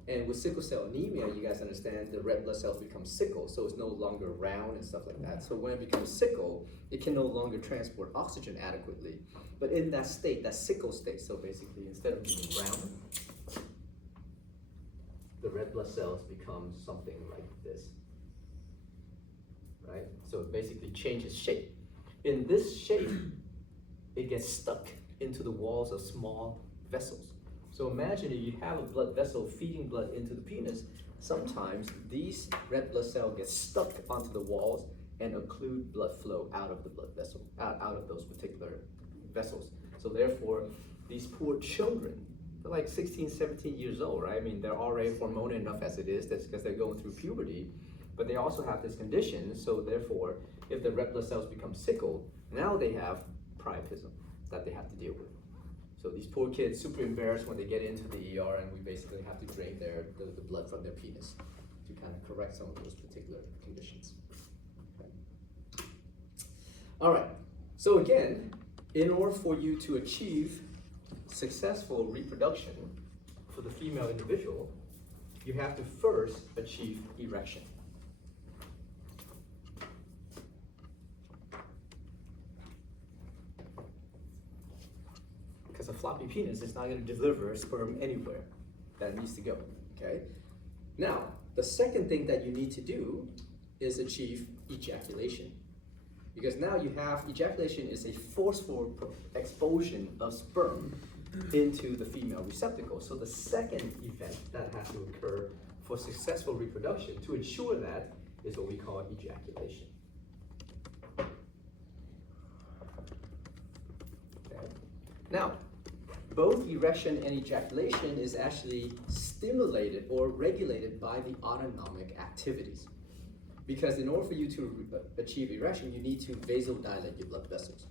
And with sickle cell anemia, you guys understand the red blood cells become sickle, so it's no longer round and stuff like that. So when it becomes sickle, it can no longer transport oxygen adequately. But in that state, that sickle state, so basically instead of being round, the red blood cells become something like this, right? So it basically changes shape. In this shape, it gets stuck into the walls of small vessels. So imagine if you have a blood vessel feeding blood into the penis, sometimes these red blood cells get stuck onto the walls and occlude blood flow out of the blood vessel, out of those particular vessels. So therefore, these poor children, they're like 16, 17 years old, right? I mean, they're already hormonal enough as it is, that's because they're going through puberty, but they also have this condition, so therefore, if the red blood cells become sickle, now they have priapism that they have to deal with. So these poor kids, super embarrassed when they get into the ER, and we basically have to drain the blood from their penis to kind of correct some of those particular conditions. Okay. All right, so again, in order for you to achieve successful reproduction for the female individual, you have to first achieve erection. Because a floppy penis is not going to deliver sperm anywhere that it needs to go, okay? Now, the second thing that you need to do is achieve ejaculation. Because now you have, ejaculation is a forceful expulsion of sperm into the female receptacle. So the second event that has to occur for successful reproduction to ensure that is what we call ejaculation. Okay. Now, both erection and ejaculation is actually stimulated or regulated by the autonomic activities. Because in order for you to achieve erection, you need to vasodilate your blood vessels.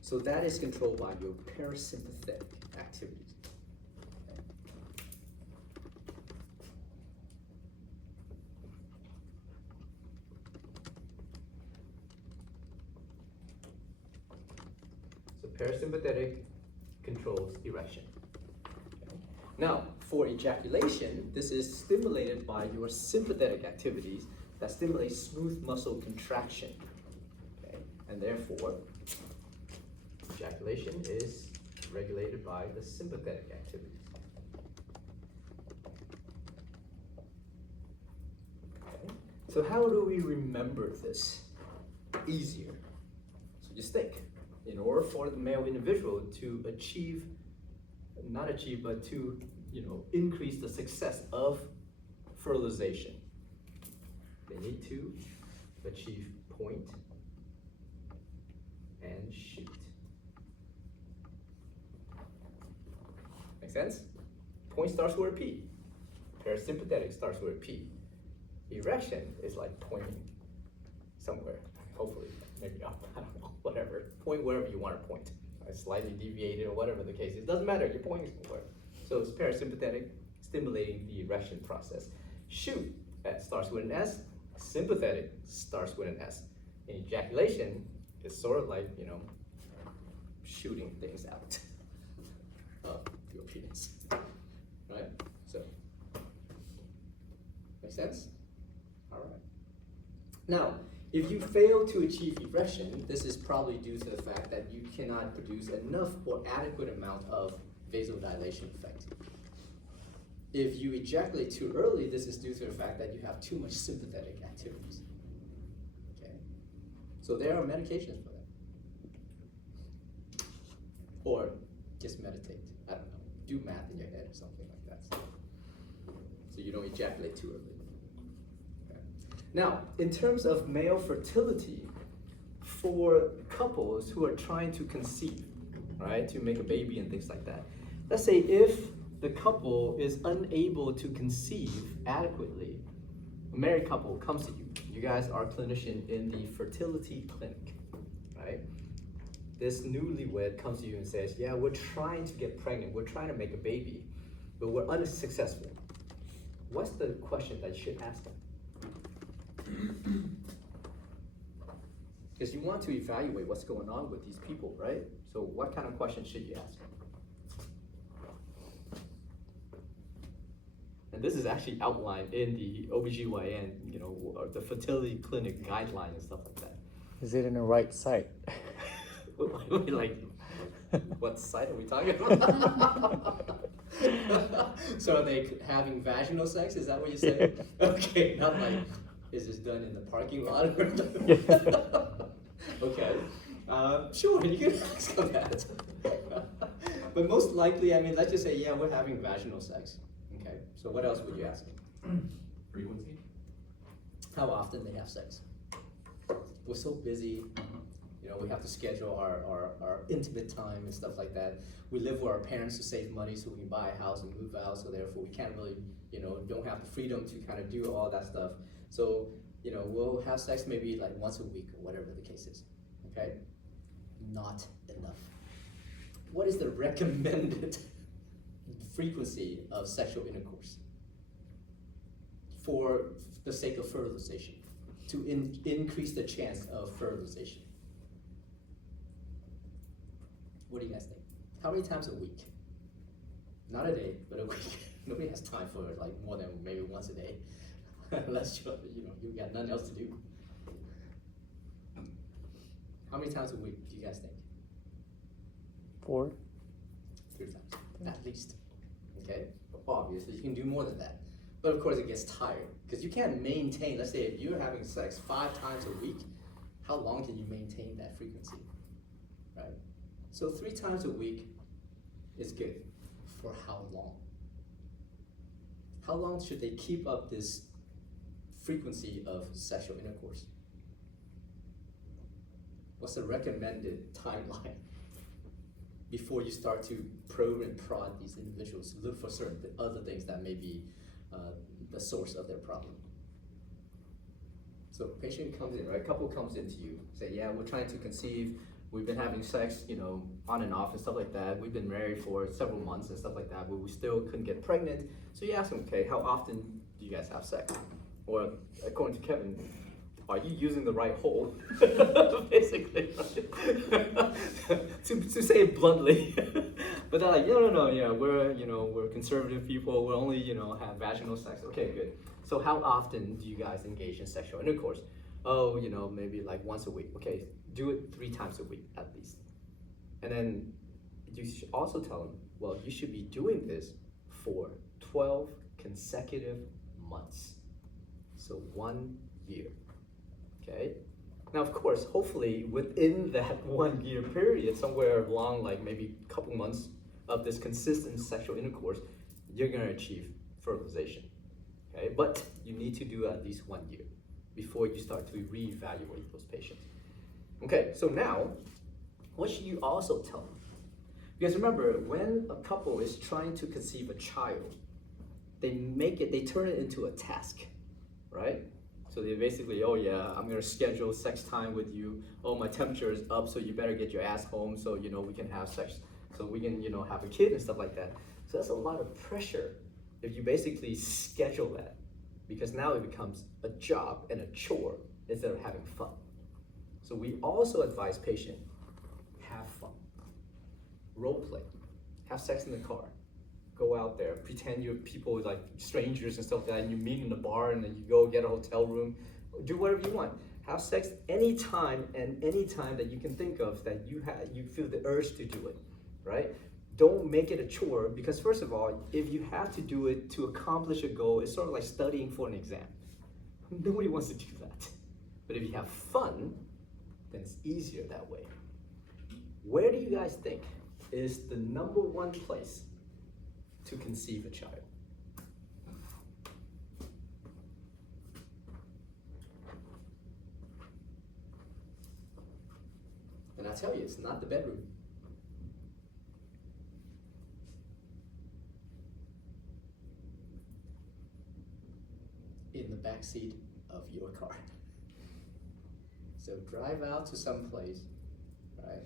So that is controlled by your parasympathetic activities. Okay. So parasympathetic controls erection. Okay. Now, for ejaculation, this is stimulated by your sympathetic activities that stimulates smooth muscle contraction. Okay? And therefore, ejaculation is regulated by the sympathetic activities. Okay? So how do we remember this easier? So just think, in order for the male individual to achieve, not achieve, but to increase the success of fertilization, they need to achieve point and shoot. Make sense? Point starts with a P. Parasympathetic starts with a P. Erection is like pointing somewhere, hopefully, maybe up, I don't know, whatever. Point wherever you want to point. Slightly deviated or whatever the case is. It doesn't matter, you're pointing somewhere. So it's parasympathetic, stimulating the erection process. Shoot, that starts with an S. Sympathetic starts with an S. And ejaculation is sort of like, shooting things out of your penis, right? So, make sense? All right. Now, if you fail to achieve erection, this is probably due to the fact that you cannot produce enough or adequate amount of vasodilation effect. If you ejaculate too early, this is due to the fact that you have too much sympathetic activities. Okay? So there are medications for that. Or just meditate. I don't know. Do math in your head or something like that. So you don't ejaculate too early. Okay. Now, in terms of male fertility, for couples who are trying to conceive, right, to make a baby and things like that, let's say if the couple is unable to conceive adequately, a married couple comes to you. You guys are a clinician in the fertility clinic, right? This newlywed comes to you and says, yeah, we're trying to get pregnant, we're trying to make a baby, but we're unsuccessful. What's the question that you should ask them? Because you want to evaluate what's going on with these people, right? So what kind of question should you ask them? And this is actually outlined in the OBGYN, or the fertility clinic guideline and stuff like that. Is it in the right site? Like, what site are we talking about? So are they having vaginal sex? Is that what you're saying? Yeah. Okay, not like, is this done in the parking lot? Okay, sure, you can ask them that. But most likely, let's just say, yeah, we're having vaginal sex. Okay, so what else would you ask them? Frequency? How often they have sex? we're so busy, we have to schedule our intimate time and stuff like that. We live with our parents to save money so we can buy a house and move out, so therefore we can't really, don't have the freedom to kind of do all that stuff. So, we'll have sex maybe like once a week or whatever the case is, okay? Not enough. What is the recommended frequency of sexual intercourse for the sake of fertilization, to increase the chance of fertilization? What do you guys think? How many times a week? Not a day, but a week. Nobody has time for like more than maybe once a day, unless you got nothing else to do. How many times a week do you guys think? 4. 3 times, at least. Okay? Obviously, you can do more than that. But of course, it gets tired because you can't maintain. Let's say if you're having sex 5 times a week, how long can you maintain that frequency? Right? So 3 times a week is good. For how long? How long should they keep up this frequency of sexual intercourse? What's the recommended timeline before you start to probe and prod these individuals to look for certain other things that may be the source of their problem? So patient comes in, right? Couple comes into you, say, yeah, we're trying to conceive. We've been having sex, on and off and stuff like that. We've been married for several months and stuff like that, but we still couldn't get pregnant. So you ask them, okay, how often do you guys have sex? Or according to Kevin, are you using the right hole? Basically, to say it bluntly. But they're like, no, we're conservative people. We only, have vaginal sex. Okay, good. So how often do you guys engage in sexual intercourse? Oh, maybe like once a week. Okay, do it 3 times a week at least. And then you should also tell them, well, you should be doing this for 12 consecutive months. So 1 year. Okay? Now, of course, hopefully within that 1 year period, somewhere along like maybe a couple months of this consistent sexual intercourse, you're gonna achieve fertilization. Okay? But you need to do at least 1 year before you start to reevaluate those patients. Okay, so now, what should you also tell them? Because remember, when a couple is trying to conceive a child, they turn it into a task, right? So they basically, oh yeah, I'm gonna schedule sex time with you. Oh, my temperature is up, so you better get your ass home so we can have sex, so we can have a kid and stuff like that. So that's a lot of pressure if you basically schedule that, because now it becomes a job and a chore instead of having fun. So we also advise patient, have fun, role play, have sex in the car, go out there, pretend you're people like strangers and stuff like that, and you meet in a bar and then you go get a hotel room, do whatever you want. Have sex anytime and anytime that you can think of that you feel the urge to do it, right? Don't make it a chore, because first of all, if you have to do it to accomplish a goal, it's sort of like studying for an exam. Nobody wants to do that. But if you have fun, then it's easier that way. Where do you guys think is the #1 place to conceive a child? And I tell you, it's not the bedroom. In the back seat of your car. So drive out to some place, right?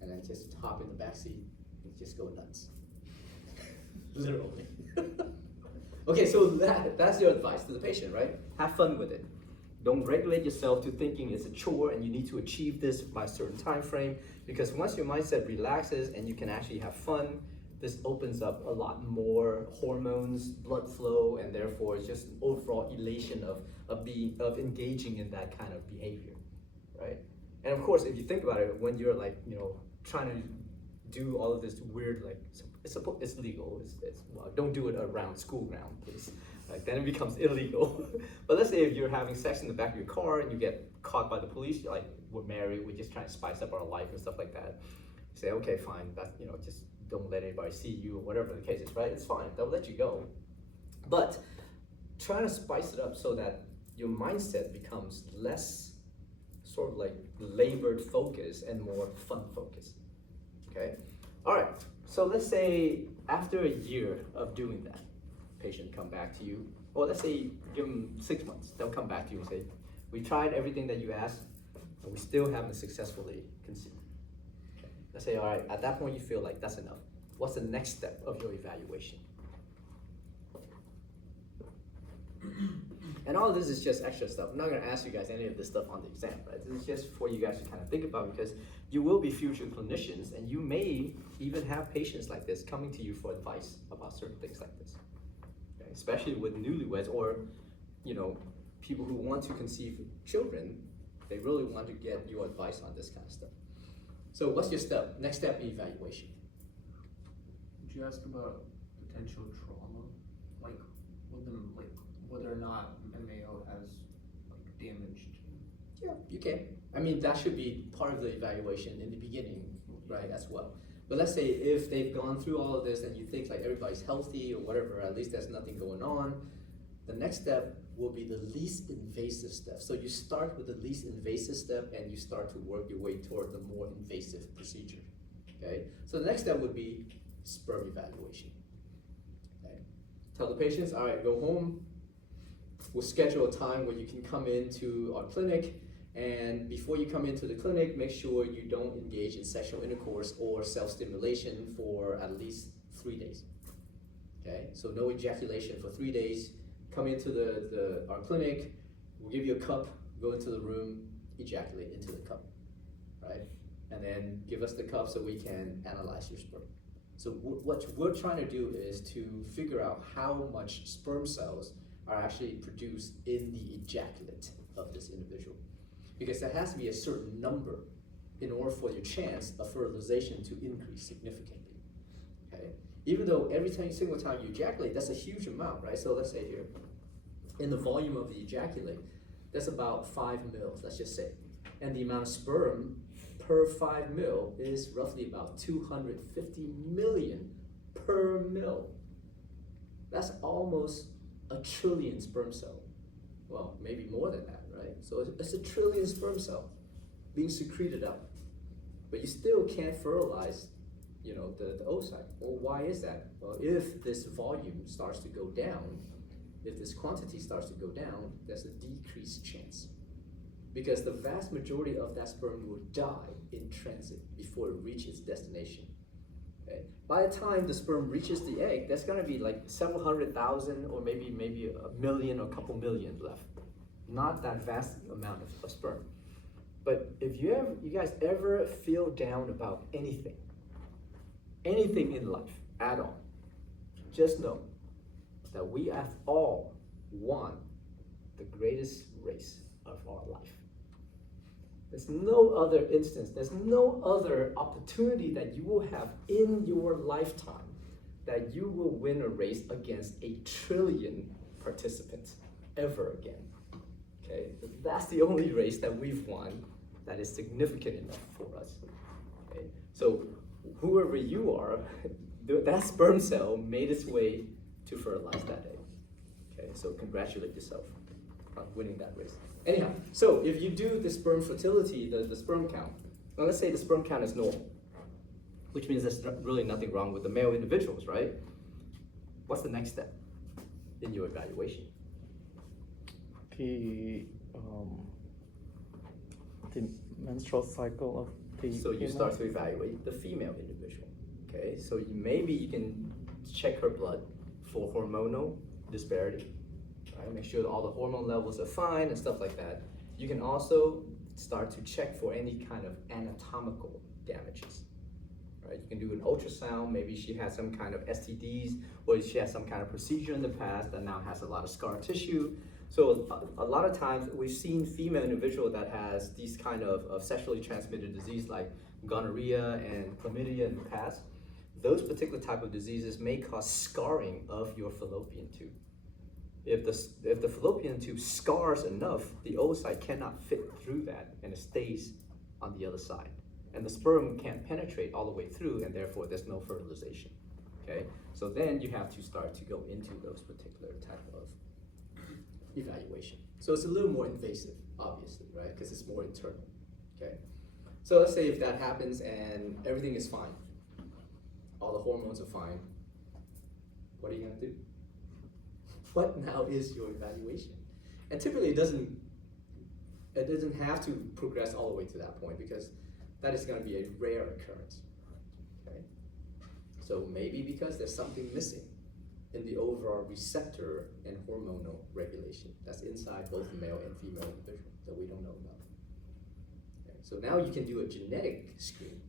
And then just hop in the back seat and just go nuts. Literally. Okay, so that's your advice to the patient, right? Have fun with it. Don't regulate yourself to thinking it's a chore and you need to achieve this by a certain time frame, because once your mindset relaxes and you can actually have fun, this opens up a lot more hormones, blood flow, and therefore it's just overall elation of engaging in that kind of behavior, right? And of course, if you think about it, when you're like, trying to do all of this weird, like, it's legal, well, don't do it around school ground, please. Like, then it becomes illegal. But let's say if you're having sex in the back of your car and you get caught by the police, you're like, we're married, we're just trying to spice up our life and stuff like that. You say, okay, fine, that's, just don't let anybody see you or whatever the case is, right? It's fine, they'll let you go. But try to spice it up so that your mindset becomes less sort of like labored focus and more fun focus. Okay? All right, so let's say after a year of doing that, patient come back to you, or let's say give them 6 months, they'll come back to you and say, we tried everything that you asked, and we still haven't successfully conceived. Okay. Let's say, all right, at that point you feel like that's enough. What's the next step of your evaluation? And all of this is just extra stuff. I'm not gonna ask you guys any of this stuff on the exam, right? This is just for you guys to kind of think about, because you will be future clinicians and you may even have patients like this coming to you for advice about certain things like this. Okay? Especially with newlyweds or, you know, people who want to conceive children, they really want to get your advice on this kind of stuff. So what's your step, next step in evaluation? Would you ask about potential trauma, like whether or not MAO has like damaged? Yeah, you can. I mean, that should be part of the evaluation in the beginning, right, as well. But let's say if they've gone through all of this and you think like everybody's healthy or whatever, at least there's nothing going on, the next step will be the least invasive step. So you start with the least invasive step and you start to work your way toward the more invasive procedure, okay? So the next step would be sperm evaluation, okay? Tell the patients, all right, go home. We'll schedule a time where you can come into our clinic, and before you come into the clinic, make sure you don't engage in sexual intercourse or self-stimulation for at least 3 days, okay? So no ejaculation for 3 days. Come into our clinic, we'll give you a cup, go into the room, ejaculate into the cup, right? And then give us the cup so we can analyze your sperm. So what we're trying to do is to figure out how much sperm cells are actually produced in the ejaculate of this individual. Because there has to be a certain number in order for your chance of fertilization to increase significantly, okay? Even though single time you ejaculate, that's a huge amount, right? So let's say here, in the volume of the ejaculate, that's about 5 mils, let's just say. And the amount of sperm per 5 mil is roughly about 250 million per mil. That's almost a trillion sperm cell. Well, maybe more than that, right? So it's a trillion sperm cell being secreted out. But you still can't fertilize, you know, the oocyte. Well, why is that? Well, if this volume starts to go down, if this quantity starts to go down, there's a decreased chance. Because the vast majority of that sperm will die in transit before it reaches destination. Okay? By the time the sperm reaches the egg, there's gonna be like several 100,000 or maybe a million or a couple million left. Not that vast amount of sperm. But if you guys ever feel down about anything in life at all, just know that we have all won the greatest race of our life. There's no other instance, there's no other opportunity that you will have in your lifetime that you will win a race against 1 trillion participants ever again. Okay, that's the only race that we've won that is significant enough for us. Okay, so whoever you are, that sperm cell made its way to fertilize that egg. Okay, so congratulate yourself on winning that race. Anyhow, so if you do the sperm fertility, the sperm count, now let's say the sperm count is normal, which means there's really nothing wrong with the male individuals, right? What's the next step in your evaluation? The menstrual cycle of the So you start to evaluate the female individual, okay? So maybe you can check her blood for hormonal disparity, right? Make sure that all the hormone levels are fine and stuff like that. You can also start to check for any kind of anatomical damages, right? You can do an ultrasound, maybe she has some kind of STDs, or she has some kind of procedure in the past that now has a lot of scar tissue. So a lot of times we've seen female individual that has these kind of sexually transmitted disease like gonorrhea and chlamydia in the past. Those particular type of diseases may cause scarring of your fallopian tube. If the fallopian tube scars enough, the oocyte cannot fit through that and it stays on the other side. And the sperm can't penetrate all the way through and therefore there's no fertilization, okay? So then you have to start to go into those particular type of evaluation. So it's a little more invasive, obviously, right? Because it's more internal, okay? So let's say if that happens and everything is fine, all the hormones are fine, what are you gonna do? What now is your evaluation? And typically it doesn't have to progress all the way to that point because that is gonna be a rare occurrence, okay? So maybe because there's something missing in the overall receptor and hormonal regulation that's inside both the male and female individual that we don't know about. Okay, so now you can do a genetic screen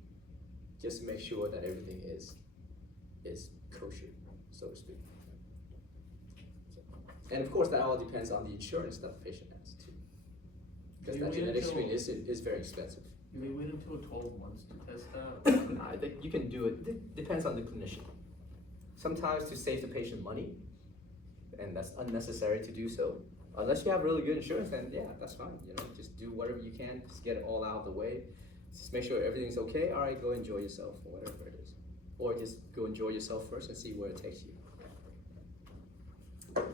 just to make sure that everything is kosher, so to speak. And of course, that all depends on the insurance that the patient has too. Because that genetic screen is very expensive. Do they wait until 12 months to test that? I think you can do it, depends on the clinician. Sometimes to save the patient money, and that's unnecessary to do so. Unless you have really good insurance, then yeah, that's fine. You know, just do whatever you can, just get it all out of the way. Just make sure everything's okay. All right, go enjoy yourself, or whatever it is. Or just go enjoy yourself first and see where it takes you.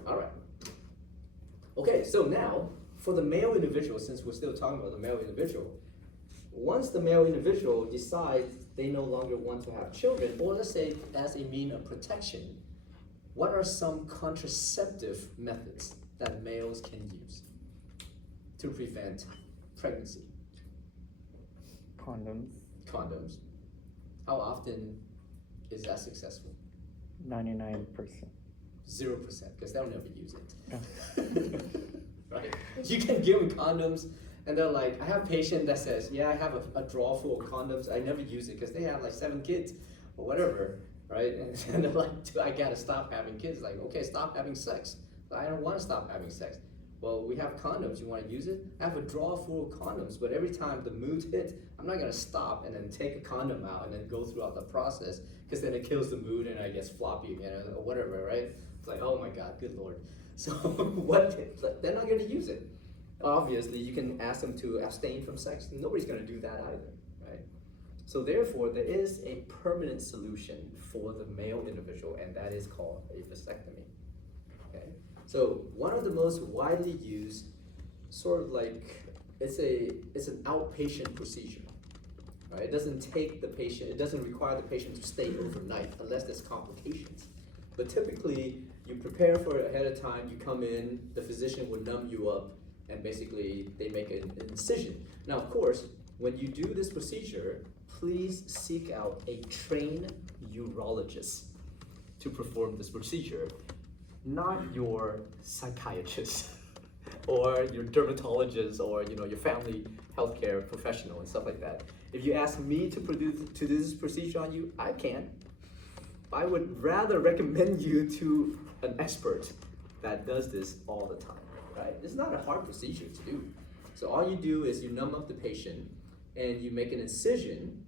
All right. Okay, so now, for the male individual, since we're still talking about the male individual, once the male individual decides they no longer want to have children, or let's say as a mean of protection, what are some contraceptive methods that males can use to prevent pregnancy? Condoms, Condoms. How often is that successful? 99%. 0%, because they'll never use it. Yeah. Right? You can give them condoms, and they're like, I have a patient that says, yeah, I have a drawer full of condoms, I never use it because they have like 7 kids or whatever, right? And they're like, dude, I gotta stop having kids. Like, okay, stop having sex. But I don't wanna stop having sex. Well, we have condoms, you wanna use it? I have a drawer full of condoms, but every time the mood hits, I'm not gonna stop and then take a condom out and then go throughout the process, because then it kills the mood and I get floppy again or whatever, right? It's like, oh my God, good Lord. So they're not gonna use it. Obviously, you can ask them to abstain from sex. Nobody's gonna do that either, right? So therefore, there is a permanent solution for the male individual, and that is called a vasectomy, okay? So one of the most widely used, sort of like, it's an outpatient procedure, right? It doesn't take the patient, it doesn't require the patient to stay overnight unless there's complications. But typically, you prepare for it ahead of time, you come in, the physician will numb you up, and basically they make an incision. Now, of course, when you do this procedure, please seek out a trained urologist to perform this procedure, not your psychiatrist or your dermatologist or your family healthcare professional and stuff like that. If you ask me to do this procedure on you, I can. I would rather recommend you to an expert that does this all the time, right? It's not a hard procedure to do. So all you do is you numb up the patient and you make an incision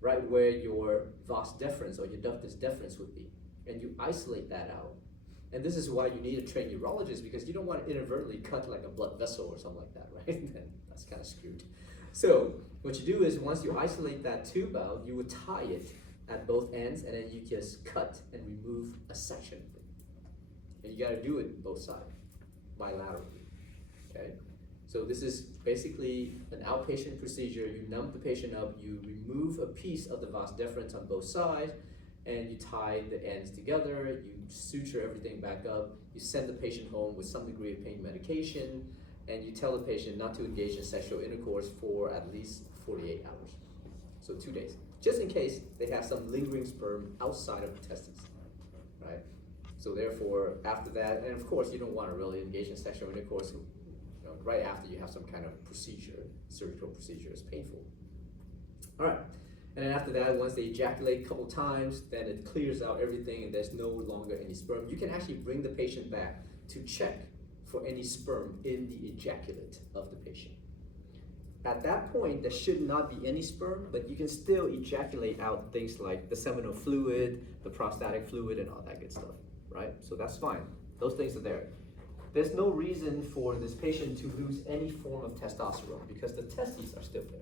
right where your vas deferens or your ductus deferens would be, and you isolate that out. And this is why you need a trained urologist, because you don't want to inadvertently cut like a blood vessel or something like that, right? Then that's kind of screwed. So what you do is once you isolate that tube out, you would tie it at both ends, and then you just cut and remove a section of it. And you gotta do it both sides, bilaterally, okay? So this is basically an outpatient procedure. You numb the patient up, you remove a piece of the vas deferens on both sides, and you tie the ends together, you suture everything back up, you send the patient home with some degree of pain medication, and you tell the patient not to engage in sexual intercourse for at least 48 hours. So 2 days. Just in case they have some lingering sperm outside of the testes, right? So therefore, after that, and of course you don't want to really engage in sexual intercourse right after you have some kind of procedure, surgical procedure. Is painful. All right, and then after that, once they ejaculate a couple times, then it clears out everything and there's no longer any sperm. You can actually bring the patient back to check for any sperm in the ejaculate of the patient. At that point, there should not be any sperm, but you can still ejaculate out things like the seminal fluid, the prostatic fluid, and all that good stuff, right? So that's fine. Those things are there. There's no reason for this patient to lose any form of testosterone because the testes are still there.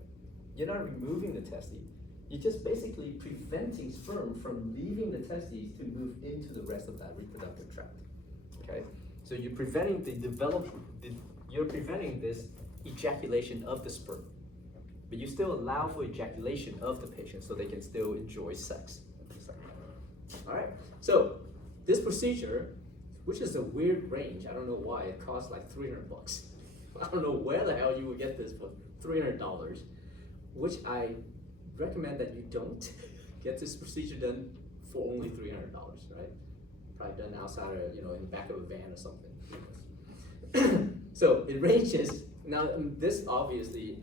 You're not removing the testes. You're just basically preventing sperm from leaving the testes to move into the rest of that reproductive tract, okay? So you're preventing you're preventing this ejaculation of the sperm, but you still allow for ejaculation of the patient so they can still enjoy sex. All right, so this procedure, which is a weird range, I don't know why, it costs like $300. I don't know where the hell you would get this for $300, which I recommend that you don't get this procedure done for only $300, right? Probably done outside of, in the back of a van or something. So it ranges, now this obviously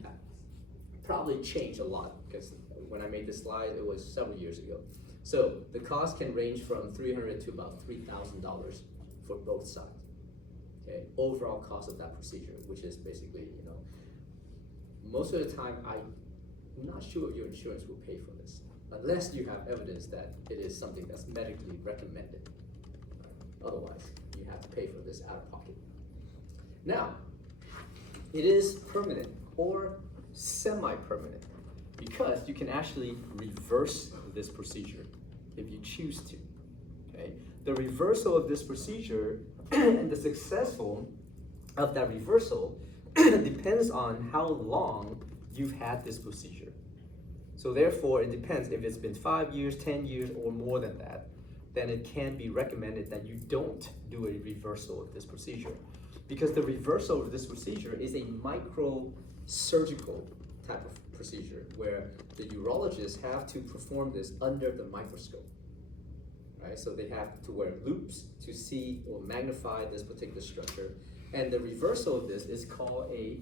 probably changed a lot because when I made this slide, it was several years ago. So the cost can range from $300 to about $3,000 for both sides. Okay, overall cost of that procedure, which is basically, most of the time I'm not sure if your insurance will pay for this, unless you have evidence that it is something that's medically recommended. Otherwise, you have to pay for this out of pocket. Now, it is permanent or semi-permanent because you can actually reverse this procedure if you choose to. Okay? The reversal of this procedure and the successful of that reversal depends on how long you've had this procedure. So therefore, it depends if it's been 5 years, 10 years, or more than that, then it can be recommended that you don't do a reversal of this procedure. Because the reversal of this procedure is a microsurgical type of procedure where the urologists have to perform this under the microscope. Right? So they have to wear loupes to see or magnify this particular structure. And the reversal of this is called a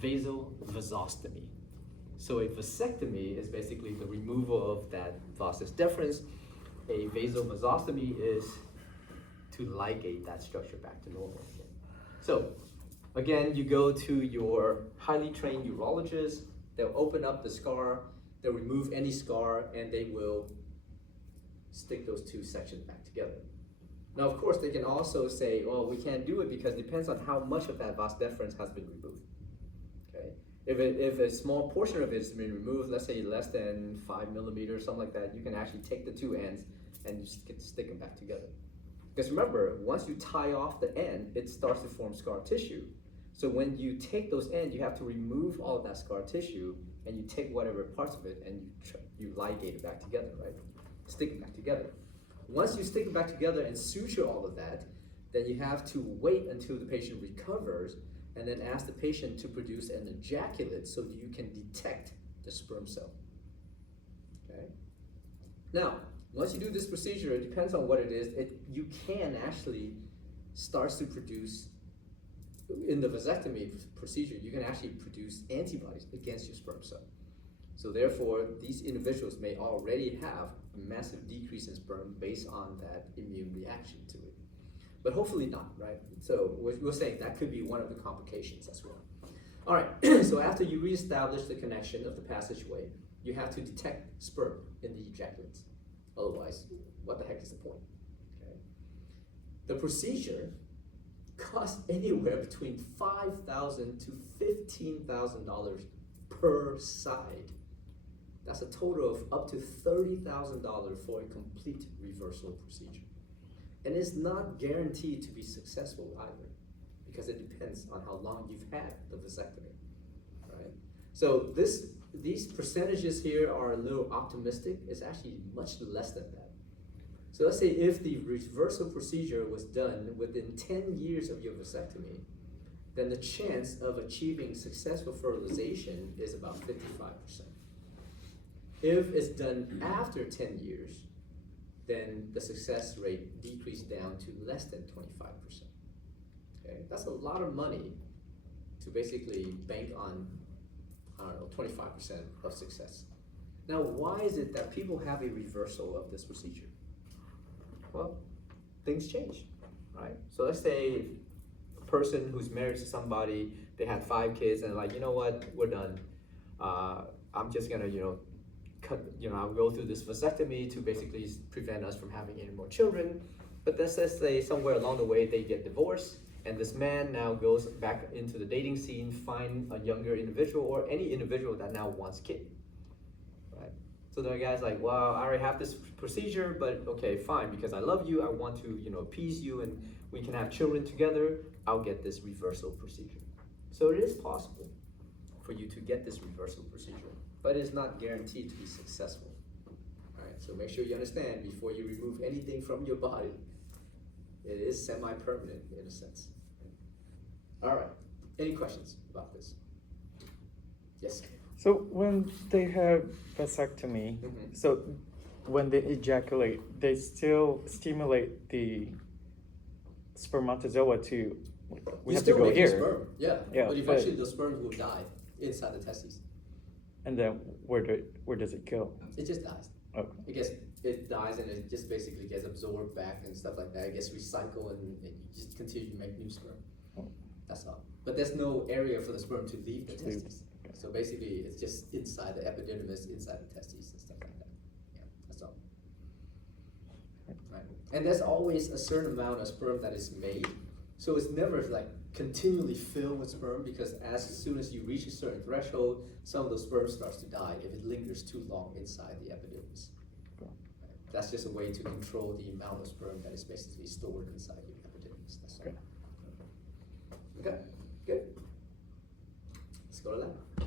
vasovasectomy. So a vasectomy is basically the removal of that vas deferens. A vasovasectomy is to ligate that structure back to normal. So again, you go to your highly trained urologist, they'll open up the scar, they'll remove any scar, and they will stick those two sections back together. Now, of course, they can also say, well, we can't do it because it depends on how much of that vas deferens has been removed. Okay? If a small portion of it has been removed, let's say less than 5 millimeters, something like that, you can actually take the two ends and just stick them back together. Because remember, once you tie off the end, it starts to form scar tissue. So when you take those ends, you have to remove all of that scar tissue, and you take whatever parts of it and you ligate it back together, right? Stick it back together. Once you stick it back together and suture all of that, then you have to wait until the patient recovers and then ask the patient to produce an ejaculate so that you can detect the sperm cell. Okay? Now, once you do this procedure, it depends on what it is, you can actually start to produce, in the vasectomy procedure, you can actually produce antibodies against your sperm cell. So therefore, these individuals may already have a massive decrease in sperm based on that immune reaction to it. But hopefully not, right? So we're saying that could be one of the complications as well. All right, so after you reestablish the connection of the passageway, you have to detect sperm in the ejaculates. Otherwise, what the heck is the point? Okay. The procedure costs anywhere between $5,000 to $15,000 per side. That's a total of up to $30,000 for a complete reversal procedure. And it's not guaranteed to be successful either, because it depends on how long you've had the vasectomy, right? So these percentages here are a little optimistic. It's actually much less than that. So let's say if the reversal procedure was done within 10 years of your vasectomy, then the chance of achieving successful fertilization is about 55%. If it's done after 10 years, then the success rate decreased down to less than 25%. Okay, that's a lot of money to basically bank on, 25% of success. Now, why is it that people have a reversal of this procedure? Well, things change, right? So let's say a person who's married to somebody, they had 5 kids, and like, you know what, we're done. I'm just gonna, I'll go through this vasectomy to basically prevent us from having any more children. But let's say somewhere along the way they get divorced, and this man now goes back into the dating scene, find a younger individual or any individual that now wants kid, right? So the guy's like, wow, I already have this procedure, but okay, fine, because I love you, I want to, appease you, and we can have children together, I'll get this reversal procedure. So it is possible for you to get this reversal procedure, but it's not guaranteed to be successful. Alright, so make sure you understand before you remove anything from your body, it is semi-permanent in a sense. Alright, any questions about this? Yes? So when they have vasectomy, Mhm. so when they ejaculate, they still stimulate the spermatozoa to, we You have to still go make here. sperm, yeah, Yeah, but but- eventually the sperms will die inside the testes. And then where does it go? It just dies. Okay. It dies and it just basically gets absorbed back and stuff like that. It gets recycled and you just continue to make new sperm. Oh. That's all. But there's no area for the sperm to leave the To leave, testes. okay. So basically, it's just inside the epididymis, inside the testes and stuff like that. Yeah, that's all. Right. And there's always a certain amount of sperm that is made. So it's never like continually filled with sperm because as soon as you reach a certain threshold, some of those sperm starts to die if it lingers too long inside the epididymis. Cool. Right. That's just a way to control the amount of sperm that is basically stored inside your epididymis. That's all. Okay. Okay, good. Let's go to lab.